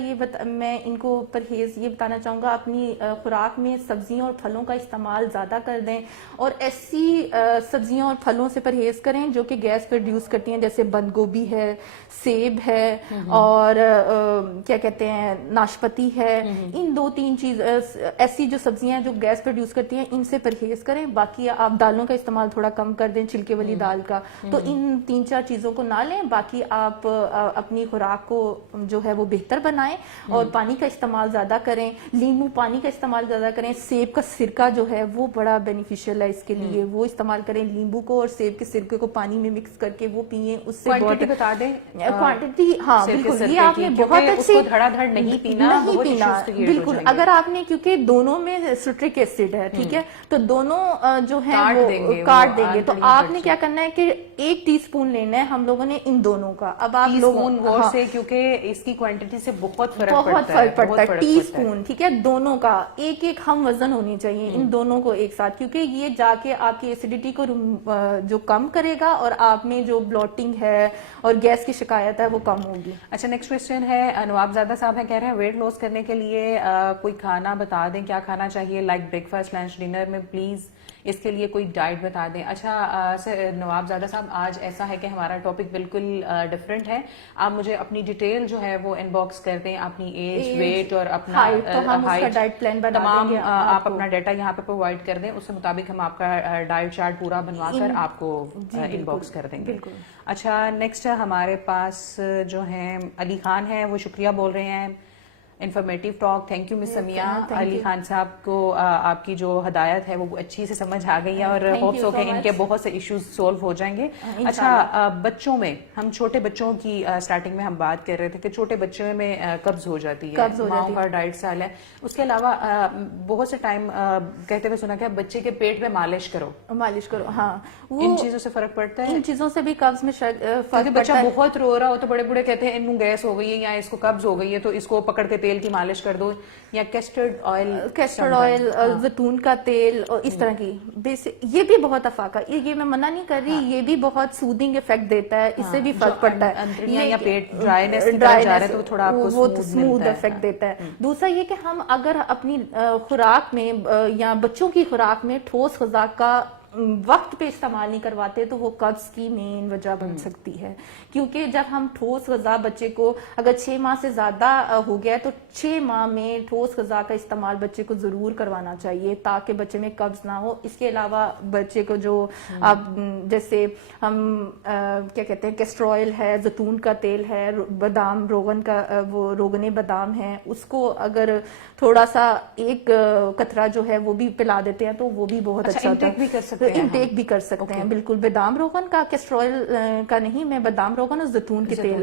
میں ان کو پرہیز یہ بتانا چاہوں گا, اپنی خوراک میں سبزیوں اور پھلوں کا استعمال زیادہ کر دیں, اور ایسی سبزیوں اور پھلوں سے پرہیز کریں جو کہ گیس پروڈیوس کرتی ہیں, جیسے بند گوبھی ہے, سیب ہے, اور کیا کہتے ہیں ہیں ناشپتی ہے, ان 2-3 چیز ایسی جو سبزیاں ہیں جو گیس پروڈیوس کرتی ہیں ان سے پرہیز کریں. باقی آپ دالوں کا استعمال تھوڑا کم کر دیں, چھلکے والی دال کا. تو ان 3-4 چیزوں کو نہ لیں. باقی آپ اپنی خوراک کو جو ہے وہ بہتر بنائیں اور پانی کا استعمال زیادہ کریں, لیمو پانی کا استعمال زیادہ کریں. سیب کا سرکہ جو ہے وہ بڑا بینیفیشیل ہے اس کے لیے, وہ استعمال کریں. لیمبو کو اور سیب کے سرکے کو پانی میں مکس کر کے وہ پیئیں, اس سے کوانٹٹی بتا دیں کوانٹٹی. ہاں بالکل, یہ آپ نے بہت اچھی دھڑا دھڑ نہیں پینا, بالکل. اگر آپ نے, کیونکہ دونوں میں سٹرک ایسڈ ہے, ٹھیک ہے, تو دونوں جو ہے وہ کاٹ دیں گے. تو آپ نے کیا کرنا ہے کہ 1 ٹی اسپون لینا ہے ہم لوگوں نے ان دونوں کا. اب آپ لوگوں سے, کیونکہ اس کی کوانٹٹی سے بہت فرق پڑتا ہے. ٹی اسپون, ٹھیک ہے, دونوں کا 1 ہم وزن ہونی چاہیے ان دونوں کو ایک ساتھ, کیونکہ یہ جا کے آپ کی ایسیڈیٹی کو جو کم کرے گا اور آپ میں جو بلوٹنگ ہے اور گیس کی شکایت ہے وہ کم ہوگی. اچھا, نیکسٹ کویسچن ہے, نواب زادہ صاحب ہیں, کہہ رہے ہیں ویٹ لاس کرنے کے لیے کوئی کھانا بتا دیں, کیا کھانا چاہیے, like break fast, lunch, dinner میں پلیز اس کے لیے کوئی ڈائٹ بتا دیں. اچھا نواب زادہ صاحب, آج ایسا ہے کہ ہمارا ٹاپک بالکل ڈفرینٹ ہے. آپ مجھے اپنی ڈیٹیل جو ہے وہ ان باکس کر دیں, اپنی ایج, ویٹ اور اپنا ہائٹ, تمام آپ اپنا ڈیٹا یہاں پہ پرووائڈ کر دیں. اس کے مطابق ہم آپ کا ڈائٹ چارٹ پورا بنوا کر آپ کو ان باکس کر دیں گے. اچھا, نیکسٹ ہمارے پاس جو ہیں علی خان ہے, وہ شکریہ بول رہے ہیں, انفارمیٹیو ٹاک, تھینک یو مس سمیہ. علی خان صاحب کو آپ کی جو ہدایت ہے وہ اچھی سے سمجھ آ گئی ہے اور ہوپس ہو کہ ان کے بہت سے ایشوز سولو ہو جائیں گے. اچھا, بچوں میں, ہم چھوٹے بچوں کی اسٹارٹنگ میں ہم بات کر رہے تھے کہ چھوٹے بچوں میں قبض ہو جاتی ہے, ماؤں کا ڈائٹ سال ہے. اس کے علاوہ بہت سے ٹائم کہتے ہوئے سنا کہ بچے کے پیٹ پہ مالش کرو. ہاں, ان چیزوں سے فرق پڑتا ہے. ان چیزوں سے بھی قبض میں فرق بچہ بہت رو رہا ہو تو بڑے بڑے کہتے ہیں انہوں گیس ہو گئی ہے یا اس کو قبض ہو گئی ہے تو اس کو پکڑ کے تیل کی مالش کر دو, یا کیسٹرڈ آئل, زیتون کا تیل اور اس طرح کی. یہ بھی بہت افاقہ, یہ میں منع نہیں کر رہی, یہ بھی بہت سودنگ افیکٹ دیتا ہے, اس سے بھی فرق پڑتا ہے. یا پیٹ ڈرائینس کی طرف جا رہا ہے تو تھوڑا آپ کو وہ اسموتھ افیکٹ دیتا ہے. دوسرا یہ کہ ہم اگر اپنی خوراک میں یا بچوں کی خوراک میں ٹھوس غذا کا وقت پہ استعمال نہیں کرواتے تو وہ قبض کی مین وجہ بن سکتی ہے. کیونکہ جب ہم ٹھوس غذا بچے کو اگر 6 ماہ سے زیادہ ہو گیا تو 6 ماہ میں ٹھوس غذا کا استعمال بچے کو ضرور کروانا چاہیے تاکہ بچے میں قبض نہ ہو. اس کے علاوہ بچے کو جو جیسے ہم کیا کہتے ہیں کیسٹرائل ہے, زیتون کا تیل ہے, بادام روغن کا وہ روغن بادام ہے, اس کو اگر تھوڑا سا 1 قطرہ جو ہے وہ بھی پلا دیتے ہیں تو وہ بھی بہت اچھا ہوتا ہے. انٹیک بھی کر سکتے ہیں بالکل. بادام روغن کا, کیسٹرائل کا نہیں, میں بادام روغن اور زیتون کے تیل,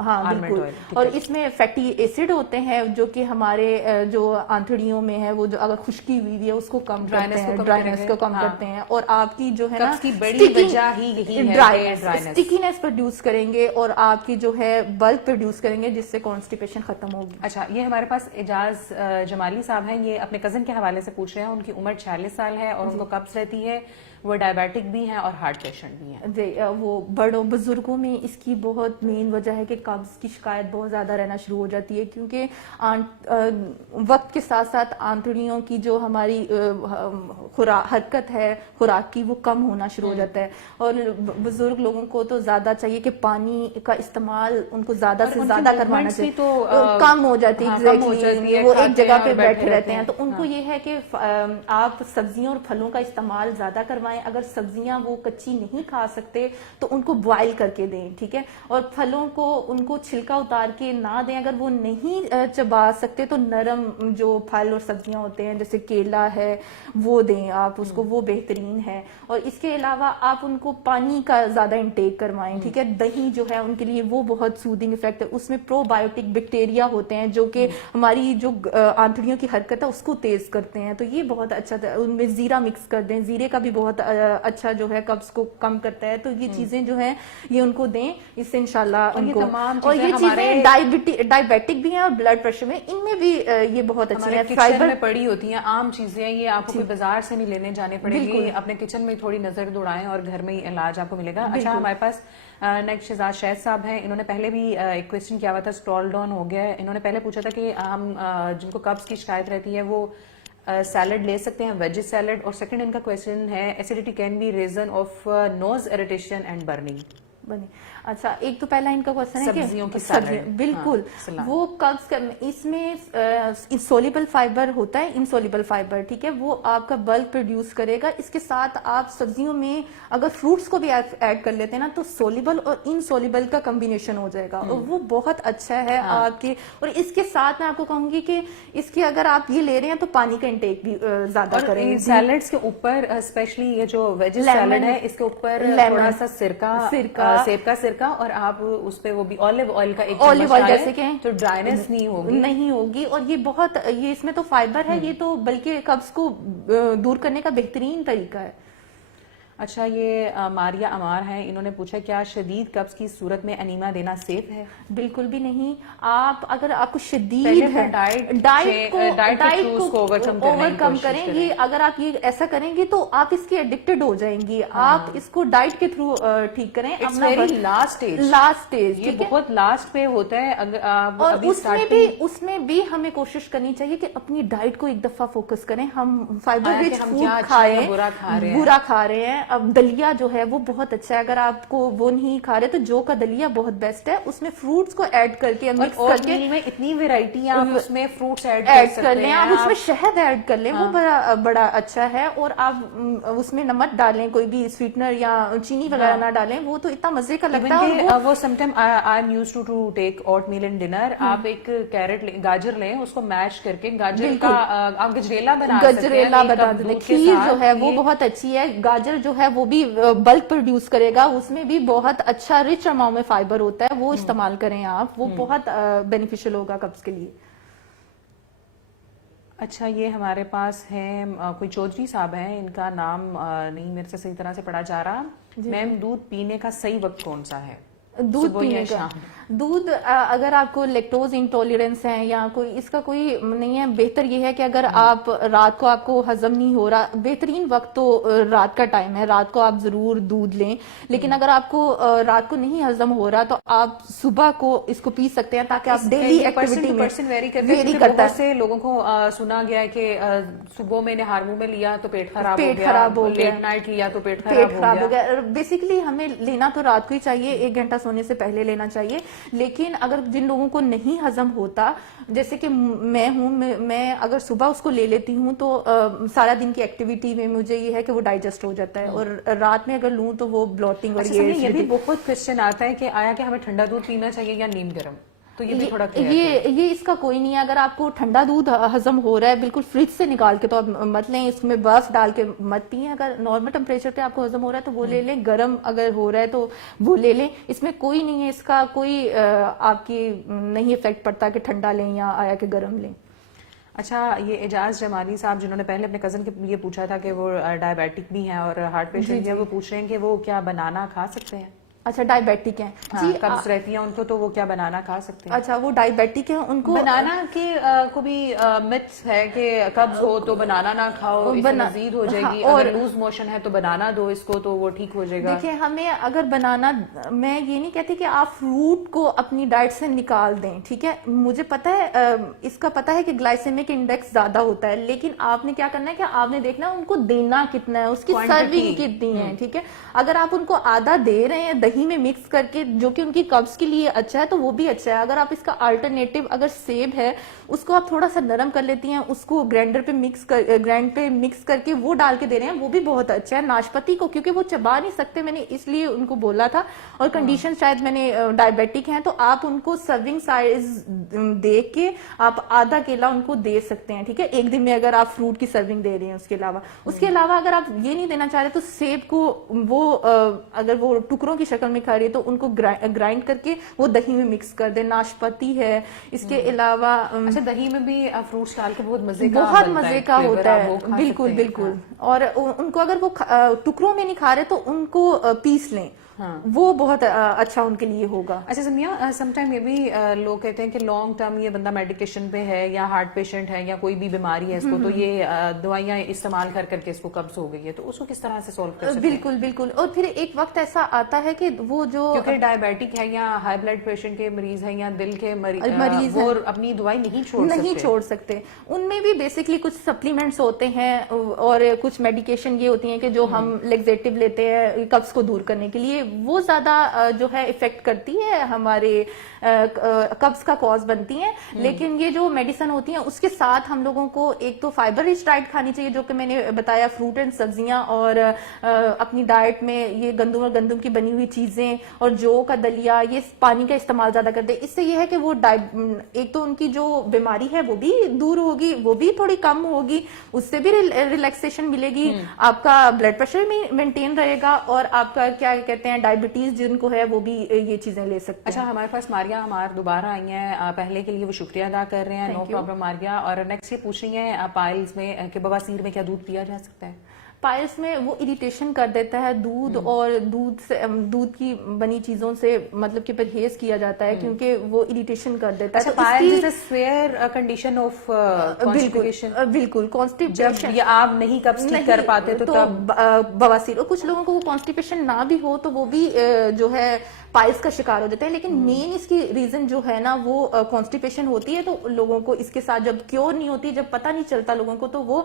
ہاں بالکل. اور اس میں فیٹی ایسڈ ہوتے ہیں جو کہ ہمارے جو آنتڑیوں میں ہے وہ جو اگر خشکی ہوئی ہے اس کو کم کرتے ہیں, ڈرائنس کو کم کرتے ہیں, اور آپ کی جو ہے نا اسٹیکینس پروڈیوس کریں گے اور آپ کی جو ہے بلک پروڈیوس کریں گے جس سے کانسٹیپیشن ختم ہوگی. اچھا, یہ ہمارے پاس اعجاز جمالی صاحب ہیں, یہ اپنے کزن کے حوالے سے پوچھ رہے ہیں. ان کی عمر 46 سال ہے اور ان کو قبض رہتی ہے, وہ ڈائبیٹک بھی ہیں اور ہارٹ پیشنٹ بھی ہیں. وہ بڑوں بزرگوں میں اس کی بہت مین وجہ ہے کہ قبض کی شکایت بہت زیادہ رہنا شروع ہو جاتی ہے, کیونکہ وقت کے ساتھ ساتھ آنتڑیوں کی جو ہماری حرکت ہے خوراک کی وہ کم ہونا شروع ہو جاتا ہے. اور بزرگ لوگوں کو تو زیادہ چاہیے کہ پانی کا استعمال ان کو زیادہ سے زیادہ کروانا چاہیے, تو کم ہو جاتی ہے, وہ ایک جگہ پہ بیٹھے رہتے ہیں. تو ان کو یہ ہے کہ آپ سبزیوں اور پھلوں کا استعمال زیادہ کروائیں. اگر سبزیاں وہ کچی نہیں کھا سکتے تو ان کو بوائل کر کے دیں, ٹھیک ہے, اور پھلوں کو ان کو چھلکا اتار کے نہ دیں. اگر وہ نہیں چبا سکتے تو نرم جو پھل اور سبزیاں ہوتے ہیں جیسے کیلا ہے وہ دیں آپ اس کو, وہ بہترین ہے. اور اس کے علاوہ آپ ان کو پانی کا زیادہ انٹیک کروائیں, ٹھیک ہے. دہی جو ہے ان کے لیے وہ بہت سودنگ افیکٹ ہے, اس میں پرو بایوٹک بیکٹیریا ہوتے ہیں جو کہ ہماری جو آنتڑیوں کی حرکت ہے اس کو تیز کرتے ہیں, تو یہ بہت اچھا. ان میں زیرہ مکس کر دیں, زیرے کا بھی بہت اچھا جو ہے قبض کو کم کرتا ہے. تو یہ چیزیں جو ہیں یہ ان کو دیں, اس سے انشاءاللہ ان کو. اور یہ چیزیں ڈائبیٹک بھی ہیں اور بلڈ پریشر میں, ان میں بھی یہ بہت اچھی ہیں. کچن میں پڑی ہوتی ہیں عام چیزیں, یہ آپ کو کوئی بازار سے نہیں لینے جانے پڑے گی, اپنے کچن میں تھوڑی نظر دوڑائیں اور گھر میں ہی علاج آپ کو ملے گا. اچھا, ہمارے پاس نیکسٹ شہزاد شہد صاحب ہیں, انہوں نے پہلے بھی ایک کویسچن کیا ہوا تھا, اسٹال ڈاؤن ہو گیا ہے. انہوں نے پہلے پوچھا تھا کہ ہم جن کو قبض کی شکایت رہتی ہے وہ سیلڈ لے سکتے ہیں, ویج سیلڈ. اور سیکنڈ ان کا کویسچن ہے, acidity can be reason of nose irritation and burning. بنے. اچھا ایک تو پہلا ان کا کوشچن ہے سبزیوں کی کہ سیلڈ. بالکل وہ قبض اس میں انسولوبل فائبر ہوتا ہے, انسولوبل فائبر, ٹھیک ہے, وہ آپ کا بلک پروڈیوس کرے گا. اس کے ساتھ آپ سبزیوں میں اگر فروٹس کو بھی ایڈ کر لیتے ہیں نا تو سولوبل اور انسولوبل کا کمبینیشن ہو جائے گا, اور وہ بہت اچھا ہے آپ کے. اور اس کے ساتھ میں آپ کو کہوں گی کہ اس کے اگر آپ یہ لے رہے ہیں تو پانی کا انٹیک بھی زیادہ کریں. سیلڈز کے اوپر اسپیشلی یہ جو ویجز سیلڈ ہے اس کے اوپر تھوڑا سا سرکہ, سیب کا سرکہ, اور آپ اس پہ وہ بھی آلیو آئل کا ایک چمچ ڈالیں تو ڈرائنس نہیں ہوگی. اور یہ بہت, یہ اس میں تو فائبر ہے, یہ تو بلکہ قبض کو دور کرنے کا بہترین طریقہ ہے. اچھا یہ ماریا امار ہیں, انہوں نے پوچھا کیا شدید قبض کی صورت میں انیما دینا سیف ہے؟ بالکل بھی نہیں. آپ اگر آپ کو شدید ہے ڈائٹ کو اوور کم کریں, یہ اگر آپ یہ ایسا کریں گے تو آپ اس کے ایڈکٹڈ ہو جائیں گی. آپ اس کو ڈائٹ کے تھرو ٹھیک کریں. لاسٹ اسٹیج, یہ بہت لاسٹ پہ ہوتا ہے. اور اس میں بھی ہمیں کوشش کرنی چاہیے کہ اپنی ڈائٹ کو ایک دفعہ فوکس کریں. ہم فائبر رچ فوڈ کھائیں, برا کھا رہے ہیں. اب دلیا جو ہے وہ بہت اچھا ہے, اگر آپ کو وہ نہیں کھا رہے تو جو کا دلیا بہت بیسٹ ہے. اس میں فروٹس کو ایڈ کر کے مکس کر کے اتنی ویرائٹی آپ اس میں فروٹس ایڈ کر لیں, آپ اس میں شہد ایڈ کر لیں, وہ بڑا اچھا ہے. اور آپ اس میں نمک ڈالیں, کوئی بھی سویٹنر یا چینی وغیرہ نہ ڈالیں, وہ تو اتنا مزے کا لگتا ہے. وہ some time I am used to take out meal in dinner. آپ ایک کیرٹ گاجر لیں, اس کو میش کر کے گاجر کا آپ گجریلا بنا دیں. کھیر جو ہے وہ بہت اچھی ہے. گاجر جو ہے وہ بھی بلک پروڈیوس کرے گا, اس میں بھی بہت اچھا رچ اماؤنٹ میں فائبر ہوتا ہے, وہ استعمال کریں آپ, وہ بہت بینیفیشل ہوگا قبض کے لیے. اچھا یہ ہمارے پاس ہے کوئی چودھری صاحب ہیں, ان کا نام نہیں میرے سے صحیح طرح سے پڑھا جا رہا. میم دودھ پینے کا صحیح وقت کون سا ہے؟ دودھ پینے کا دودھ اگر آپ کو لیکٹوز انٹالرنس ہے یا کوئی اس کا کوئی نہیں ہے, بہتر یہ ہے کہ اگر آپ رات کو آپ کو ہضم نہیں ہو رہا, بہترین وقت تو رات کا ٹائم ہے, رات کو آپ ضرور دودھ لیں. لیکن اگر آپ کو رات کو نہیں ہضم ہو رہا تو آپ صبح کو اس کو پی سکتے ہیں, تاکہ آپ ڈیلی ایکٹیویٹی میں ویری کرتا ہے. بہت سے لوگوں کو سنا گیا ہے کہ صبح میں نے ہارمو میں لیا تو پیٹ خراب ہو گیا, لیٹ نائٹ لیا تو پیٹ خراب ہو گیا. بیسیکلی ہمیں لینا تو رات کو ہی چاہیے, 1 گھنٹہ سونے سے پہلے لینا چاہیے. لیکن اگر جن لوگوں کو نہیں ہضم ہوتا, جیسے کہ میں ہوں, میں اگر صبح اس کو لے لیتی ہوں تو سارا دن کی ایکٹیویٹی میں مجھے یہ ہے کہ وہ ڈائجسٹ ہو جاتا ہے, اور رات میں اگر لوں تو وہ بلوٹنگ اور یہ بھی بہت کوشچن آتا ہے کہ آیا کہ ہمیں ٹھنڈا دودھ پینا چاہیے یا نیم گرم, تو یہ بھی تھوڑا یہ اس کا کوئی نہیں ہے. اگر آپ کو ٹھنڈا دودھ ہضم ہو رہا ہے بالکل فریج سے نکال کے تو آپ مت لیں, اس میں برف ڈال کے مت پئیں. اگر نارمل ٹمپریچر پہ آپ کو ہضم ہو رہا ہے تو وہ لے لیں, گرم اگر ہو رہا ہے تو وہ لے لیں. اس میں کوئی نہیں ہے, اس کا کوئی آپ کی نہیں افیکٹ پڑتا کہ ٹھنڈا لیں یا آیا کہ گرم لیں. اچھا یہ اعجاز جمالی صاحب جنہوں نے پہلے اپنے کزن کے لیے پوچھا تھا کہ وہ ڈائبیٹک بھی ہیں اور ہارٹ پیشنٹ بھی ہیں, وہ پوچھ رہے ہیں کہ وہ کیا بنانا کھا سکتے ہیں؟ اچھا ڈائبیٹک ہیں جی, قبض رہتی ہیں ان کو تو وہ کیا بنانا کھا سکتے ہیں؟ اچھا وہ ڈائبیٹک ہیں, ان کو بنانا کے کو بھی متس ہے کہ قبض ہو تو بنانا نہ کھاؤ, اس سے مزید ہو جائے گی, اگر لوز موشن ہے تو بنانا دو اس کو تو وہ ٹھیک ہو جائے گا. دیکھیں ہمیں اگر بنانا, میں یہ نہیں کہتی کہ آپ فروٹ کو اپنی ڈائٹ سے نکال دیں, ٹھیک ہے, مجھے پتا ہے اس کا پتا ہے کہ گلائسیمک انڈیکس زیادہ ہوتا ہے, لیکن آپ نے کیا کرنا ہے کہ آپ نے دیکھنا ہے ان کو دینا کتنا ہے, اس کی سرونگ کتنی ہے, ٹھیک ہے. اگر آپ ان کو آدھا دے رہے ہیں دہی میں مکس کر کے, جو کہ ان کی قبض کے لیے اچھا ہے, تو وہ بھی اچھا ہے. اگر آپ اس کا الٹرنیٹو اگر سیب ہے اس کو آپ تھوڑا سا نرم کر لیتی ہیں, اس کو گرائنڈر پہ مکس کر کے وہ ڈال کے دے رہے ہیں, وہ بھی بہت اچھا ہے. ناشپتی کو کیونکہ وہ چبا نہیں سکتے, میں نے اس لیے ان کو بولا تھا, اور کنڈیشن شاید میں نے ڈائبیٹک ہیں, تو آپ ان کو سرونگ سائز دیکھ کے آپ آدھا کیلا ان کو دے سکتے ہیں, ٹھیک ہے, ایک دن میں اگر آپ فروٹ کی سرونگ دے رہے ہیں. اس کے علاوہ اگر آپ یہ نہیں دینا چاہ رہے تو سیب کو وہ اگر وہ ٹکڑوں کی شکل میں کھا رہی ہے تو ان کو گرائنڈ کر کے وہ دہی میں مکس کر دیں. ناشپتی ہے, اس کے علاوہ اچھا دہی میں بھی فروٹس ڈال کے بہت مزے کا ہوتا ہے. بالکل بالکل. اور ان کو اگر وہ ٹکڑوں میں نہیں کھا رہے تو ان کو پیس لیں, وہ بہت اچھا ان کے لیے ہوگا. اچھا سمیا, سم ٹائم یہ بھی لوگ کہتے ہیں کہ لانگ ٹرم یہ بندہ میڈیکیشن پہ ہے یا ہارٹ پیشنٹ ہے یا کوئی بھی بیماری ہے اس کو, تو یہ دوائیاں استعمال کر کے اس کو قبض ہو گئی ہے, تو اس کو کس طرح سے سولو کر سکتے ہیں؟ بالکل بالکل. اور پھر ایک وقت ایسا آتا ہے کہ وہ جو کیونکہ ڈائبیٹک ہے یا ہائی بلڈ پریشر کے مریض ہیں یا دل کے مریض وہ اپنی دوائی نہیں چھوڑ سکتے. ان میں بھی بیسکلی کچھ سپلیمنٹس ہوتے ہیں اور کچھ میڈیکیشن یہ ہوتی ہیں کہ جو ہم لیگزیٹو لیتے ہیں قبض کو دور کرنے کے لیے, وہ زیادہ جو ہے افیکٹ کرتی ہے ہمارے قبض کا کاز بنتی ہیں. لیکن یہ جو میڈیسن ہوتی ہیں اس کے ساتھ ہم لوگوں کو ایک تو فائبر رچ ڈائٹ کھانی چاہیے, جو کہ میں نے بتایا فروٹ اینڈ سبزیاں, اور اپنی ڈائٹ میں یہ گندم اور گندم کی بنی ہوئی چیزیں اور جو کا دلیا, یہ پانی کا استعمال زیادہ کرتے ہیں. اس سے یہ ہے کہ وہ ایک تو ان کی جو بیماری ہے وہ بھی دور ہوگی, وہ بھی تھوڑی کم ہوگی, اس سے بھی ریلیکسیشن ملے گی, آپ کا بلڈ پریشر بھی مینٹین رہے گا, اور آپ کا کیا کہتے ہیں ڈائبٹیز جن کو ہے وہ بھی یہ چیزیں لے سکتے ہیں. اچھا, ہمارے پاس ماریا ہمارا دوبارہ آئی ہیں, پہلے کے لیے وہ شکریہ ادا کر رہے ہیں. نو پرابلم ماریا. اور نیکسٹ یہ پوچھ رہی ہیں پائلز میں کہ بواسیر میں کیا دودھ پیا جا سکتا ہے؟ پائلس میں وہ اریٹیشن کر دیتا ہے دودھ, اور دودھ کی بنی چیزوں سے مطلب کہ پرہیز کیا جاتا ہے کیونکہ وہ اریٹیشن کر دیتا ہے. Piles is a severe condition of constipation. بالکل جب یہ آپ نہیں قبض کر پاتے تو بواسیر, اور کچھ لوگوں کو وہ کانسٹیپیشن نہ بھی ہو تو وہ بھی جو ہے پائلس کا شکار ہو جاتا ہے. لیکن مین اس کی ریزن جو ہے نا وہ کانسٹیپیشن ہوتی ہے. تو لوگوں کو اس کے ساتھ جب کیور نہیں ہوتی, جب پتہ نہیں چلتا لوگوں کو, تو وہ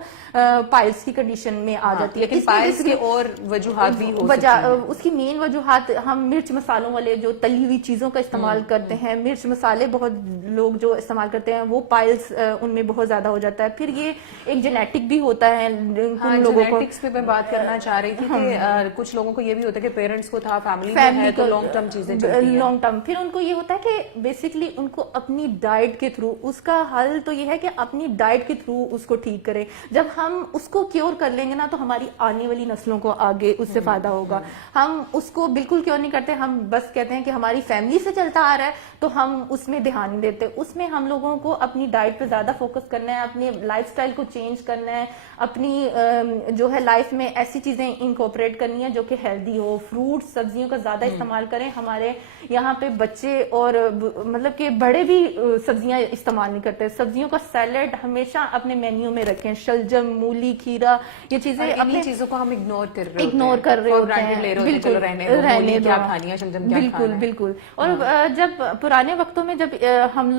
پائلس کی کنڈیشن میں آ جاتی ہے. لیکن پائلس کے اور وجوہات بھی ہو سکتی ہیں. اس کی مین وجوہات, ہم مرچ مسالوں والے جو تلی ہوئی چیزوں کا استعمال کرتے ہیں, مرچ مسالے بہت لوگ جو استعمال کرتے ہیں, وہ پائلس ان میں بہت زیادہ ہو جاتا ہے. پھر یہ ایک جینیٹک بھی ہوتا ہے ان لوگوں کو. جینیٹکس پہ میں بات کرنا چاہ رہی تھی کہ کچھ لوگوں کو یہ بھی ہوتا ہے کہ پیرنٹس کو تھا, فیملی میں ہے, تو لانگ ٹرم چیزیں چلتی ہیں. لانگ ٹرم پھر ان کو یہ ہوتا ہے کہ بیسکلی ان کو اپنی ڈائٹ کے تھرو, اس کا حل تو یہ ہے کہ اپنی ڈائٹ کے تھرو اس کو ٹھیک کریں. جب ہم اس کو کیور کر لیں گے نا, تو ہماری آنے والی نسلوں کو آگے اس سے فائدہ ہوگا. ہم اس کو بالکل کیور نہیں کرتے, ہم بس کہتے ہیں کہ ہماری فیملی سے چلتا آ رہا ہے, تو ہم اس میں دھیان نہیں دیتے. اس میں ہم لوگوں کو اپنی ڈائٹ پہ زیادہ فوکس کرنا ہے, اپنی لائف سٹائل کو چینج کرنا ہے, اپنی جو ہے لائف میں ایسی چیزیں انکارپوریٹ کرنی ہے جو کہ ہیلدی ہو. فروٹ سبزیوں کا زیادہ استعمال کریں. ہمارے یہاں پہ بچے اور مطلب کہ بڑے بھی سبزیاں استعمال نہیں کرتے. سبزیوں کا سیلڈ ہمیشہ اپنے مینیو میں رکھیں. شلجم, مولی, کھیرا, یہ چیزیں اپنی چیزوں کو ہم اگنور کر رہے ہوتے ہیں. بالکل. اور جب پرانے وقتوں میں جب ہم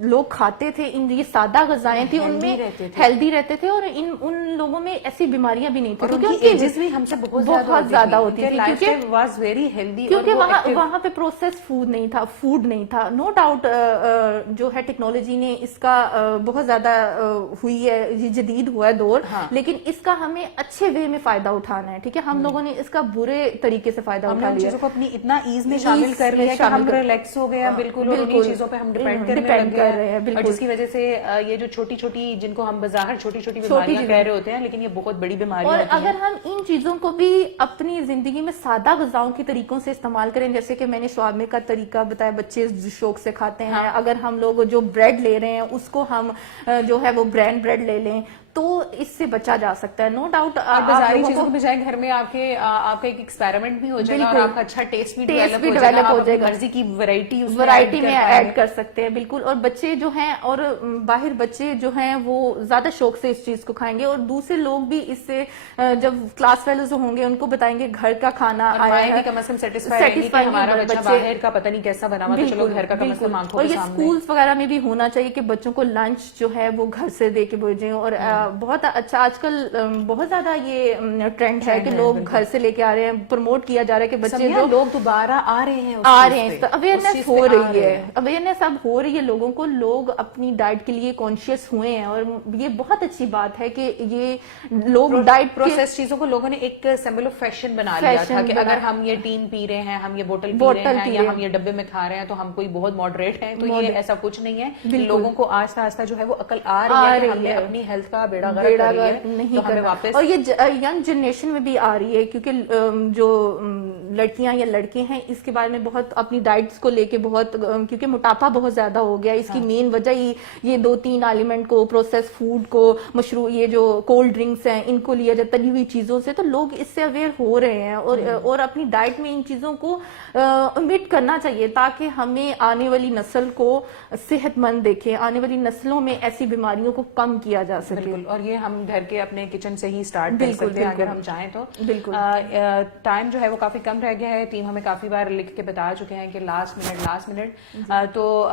لوگ کھاتے تھے, یہ سادہ غذائیں تھیں, ان میں ہیلدی رہتے تھے, اور ان لوگوں میں ایسی بیماریاں بھی نہیں تھی, کیونکہ ایجز بھی ہم سے بہت زیادہ ہوتی تھی, کیونکہ وہاں پہ پروسیس فوڈ نہیں تھا. نو ڈاؤٹ جو ہے ٹیکنالوجی نے اس کا بہت زیادہ ہوئی ہے, یہ جدید ہوا ہے دور, لیکن اس کا ہمیں اچھے وے میں فائدہ اٹھانا ہے. ٹھیک ہے, ہم لوگوں نے اس کا برے طریقے سے فائدہ اٹھا لیا, چیزوں کو اپنی اتنا ایز میں شامل کر لیا کہ ہم ریلیکس ہو گئے بالکل, اور انہی چیزوں پہ ہم ڈیپینڈ کر رہے ہیں, اور جس کی وجہ سے یہ جو چھوٹی چھوٹی, جن کو ہم بظاہر چھوٹی چھوٹی بیماریاں کہہ رہے ہوتے ہیں, لیکن یہ بہت بڑی بیماریاں ہوتی ہیں. اور اگر ہم ان چیزوں کو بھی اپنی زندگی میں سادہ غذاؤں کے طریقوں سے استعمال کریں, جیسے کہ میں نے شوربے کا طریقہ بتایا, بچے شوق سے کھاتے ہیں. اگر ہم لوگ جو بریڈ لے رہے ہیں اس کو ہم جو ہے وہ برانڈ بریڈ لے لیں, تو اس سے بچا جا سکتا ہے. نو ڈاؤٹ بازاری چیزوں کے بجائے گھر میں آپ کا ایک ایکسپیریمنٹ بھی ہو جائے گا, اور آپ کا اچھا ٹیسٹ بھی ڈیولپ ہو جائے گا. مرضی کی ورائٹی میں ایڈ کر سکتے ہیں. بالکل. اور بچے جو ہیں, اور باہر بچے جو ہیں وہ زیادہ شوق سے اس چیز کو کھائیں گے, اور دوسرے لوگ بھی اس سے جب کلاس فیلوز ہوں گے ان کو بتائیں گے گھر کا کھانا آیا ہے, کم از کم سیٹسفائی ہمارا بچہ باہر کا پتہ نہیں کیسا بنا ہوا, تو چلو گھر کا کم از کم آنکھوں کے سامنے. اور یہ اسکولز وغیرہ میں بھی ہونا چاہیے کہ بچوں کو لنچ جو ہے وہ گھر سے دے کے بھیجیں. اور بہت اچھا, آج کل بہت زیادہ یہ ٹرینڈ ہے کہ لوگ گھر سے لے کے آ رہے ہیں, پروموٹ کیا جا رہا ہے کہ بچے جو لوگ دوبارہ آ رہے ہیں, اویئرنیس ہو رہی ہے, اویئرنیس اب ہو رہی ہے لوگوں کو. لوگ اپنی ڈائٹ کے لیے کانشیس ہوئے ہیں, اور یہ بہت اچھی بات ہے کہ یہ لوگ ڈائٹ پروسیس چیزوں کو لوگوں نے ایک سمبل آف فیشن بنا لیا تھا کہ اگر ہم یہ ٹین پی رہے ہیں, ہم یہ بوتل پی رہے ہیں, یا ہم یہ ڈبے میں کھا رہے ہیں, تو ہم کوئی بہت ماڈریٹ ہیں. تو یہ ایسا کچھ نہیں ہے. لوگوں کو آہستہ آہستہ جو ہے وہ عقل آ رہی ہے کہ ہم نے اپنی ہیلتھ کا بیڑا غرق نہیں کرنا. اور یہ ینگ جنریشن میں بھی آ رہی ہے, کیونکہ جو لڑکیاں یا لڑکے ہیں اس کے بارے میں بہت اپنی ڈائٹس کو لے کے بہت, کیونکہ موٹاپا بہت زیادہ ہو گیا. اس کی مین وجہ ہی یہ 2-3 ایلیمنٹ کو, پروسیس فوڈ کو, مشروع یہ جو کولڈ ڈرنکس ہیں ان کو لیا جائے, تلی ہوئی چیزوں سے. تو لوگ اس سے اویئر ہو رہے ہیں, اور اپنی ڈائٹ میں ان چیزوں کو امٹ کرنا چاہیے, تاکہ ہمیں آنے والی نسل کو صحت مند دیکھیں, آنے والی نسلوں میں ایسی بیماریوں کو کم کیا جا سکے. اور یہ ہم گھر کے اپنے کچن سے ہی اسٹارٹ کر سکتے ہیں اگر ہم چاہیں تو. بالکل. ٹائم جو ہے وہ کافی کم رہ گیا ہے. ٹیم ہمیں کافی بار لکھ کے بتا چکے ہیں کہ لاسٹ منٹ. تو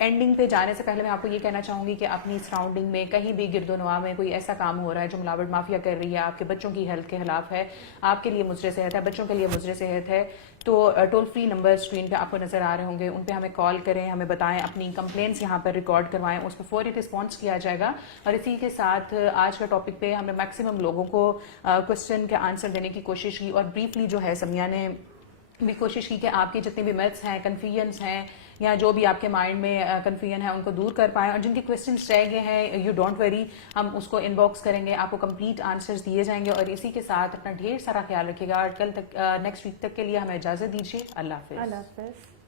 اینڈنگ پہ جانے سے پہلے میں آپ کو یہ کہنا چاہوں گی کہ اپنی سراؤنڈنگ میں کہیں بھی گرد و نواح میں کوئی ایسا کام ہو رہا ہے جو ملاوٹ مافیا کر رہی ہے، آپ کے بچوں کی ہیلتھ کے خلاف ہے، آپ کے لیے مضر صحت ہے، بچوں کے لیے مضر صحت ہے، تو ٹول فری نمبر اسکرین پہ آپ کو نظر آ رہے ہوں گے، ان پہ ہمیں کال کریں، ہمیں بتائیں، اپنی کمپلینس یہاں پر ریکارڈ کروائیں، اس پہ فوری رسپانس کیا جائے گا. اور اسی کے ساتھ آج کا ٹاپک پہ ہم نے میکسیمم لوگوں کو کوشچن کے آنسر دینے کی کوشش کی، اور بریفلی جو ہے سمیہ نے بھی کوشش کی کہ آپ کے جتنے بھی میتھس ہیں، کنفیوژنس ہیں، یا جو بھی آپ کے مائنڈ میں کنفیوژن ہے ان کو دور کر پائیں، اور جن کے کویسچنس رہ گئے ہیں یو ڈونٹ وری، ہم اس کو ان باکس کریں گے، آپ کو کمپلیٹ آنسرز دیے جائیں گے. اور اسی کے ساتھ اپنا ڈھیر سارا خیال رکھیے گا، اور کل تک نیکسٹ ویک تک کے لیے ہمیں اجازت دیجیے. اللہ حافظ. اللہ حافظ.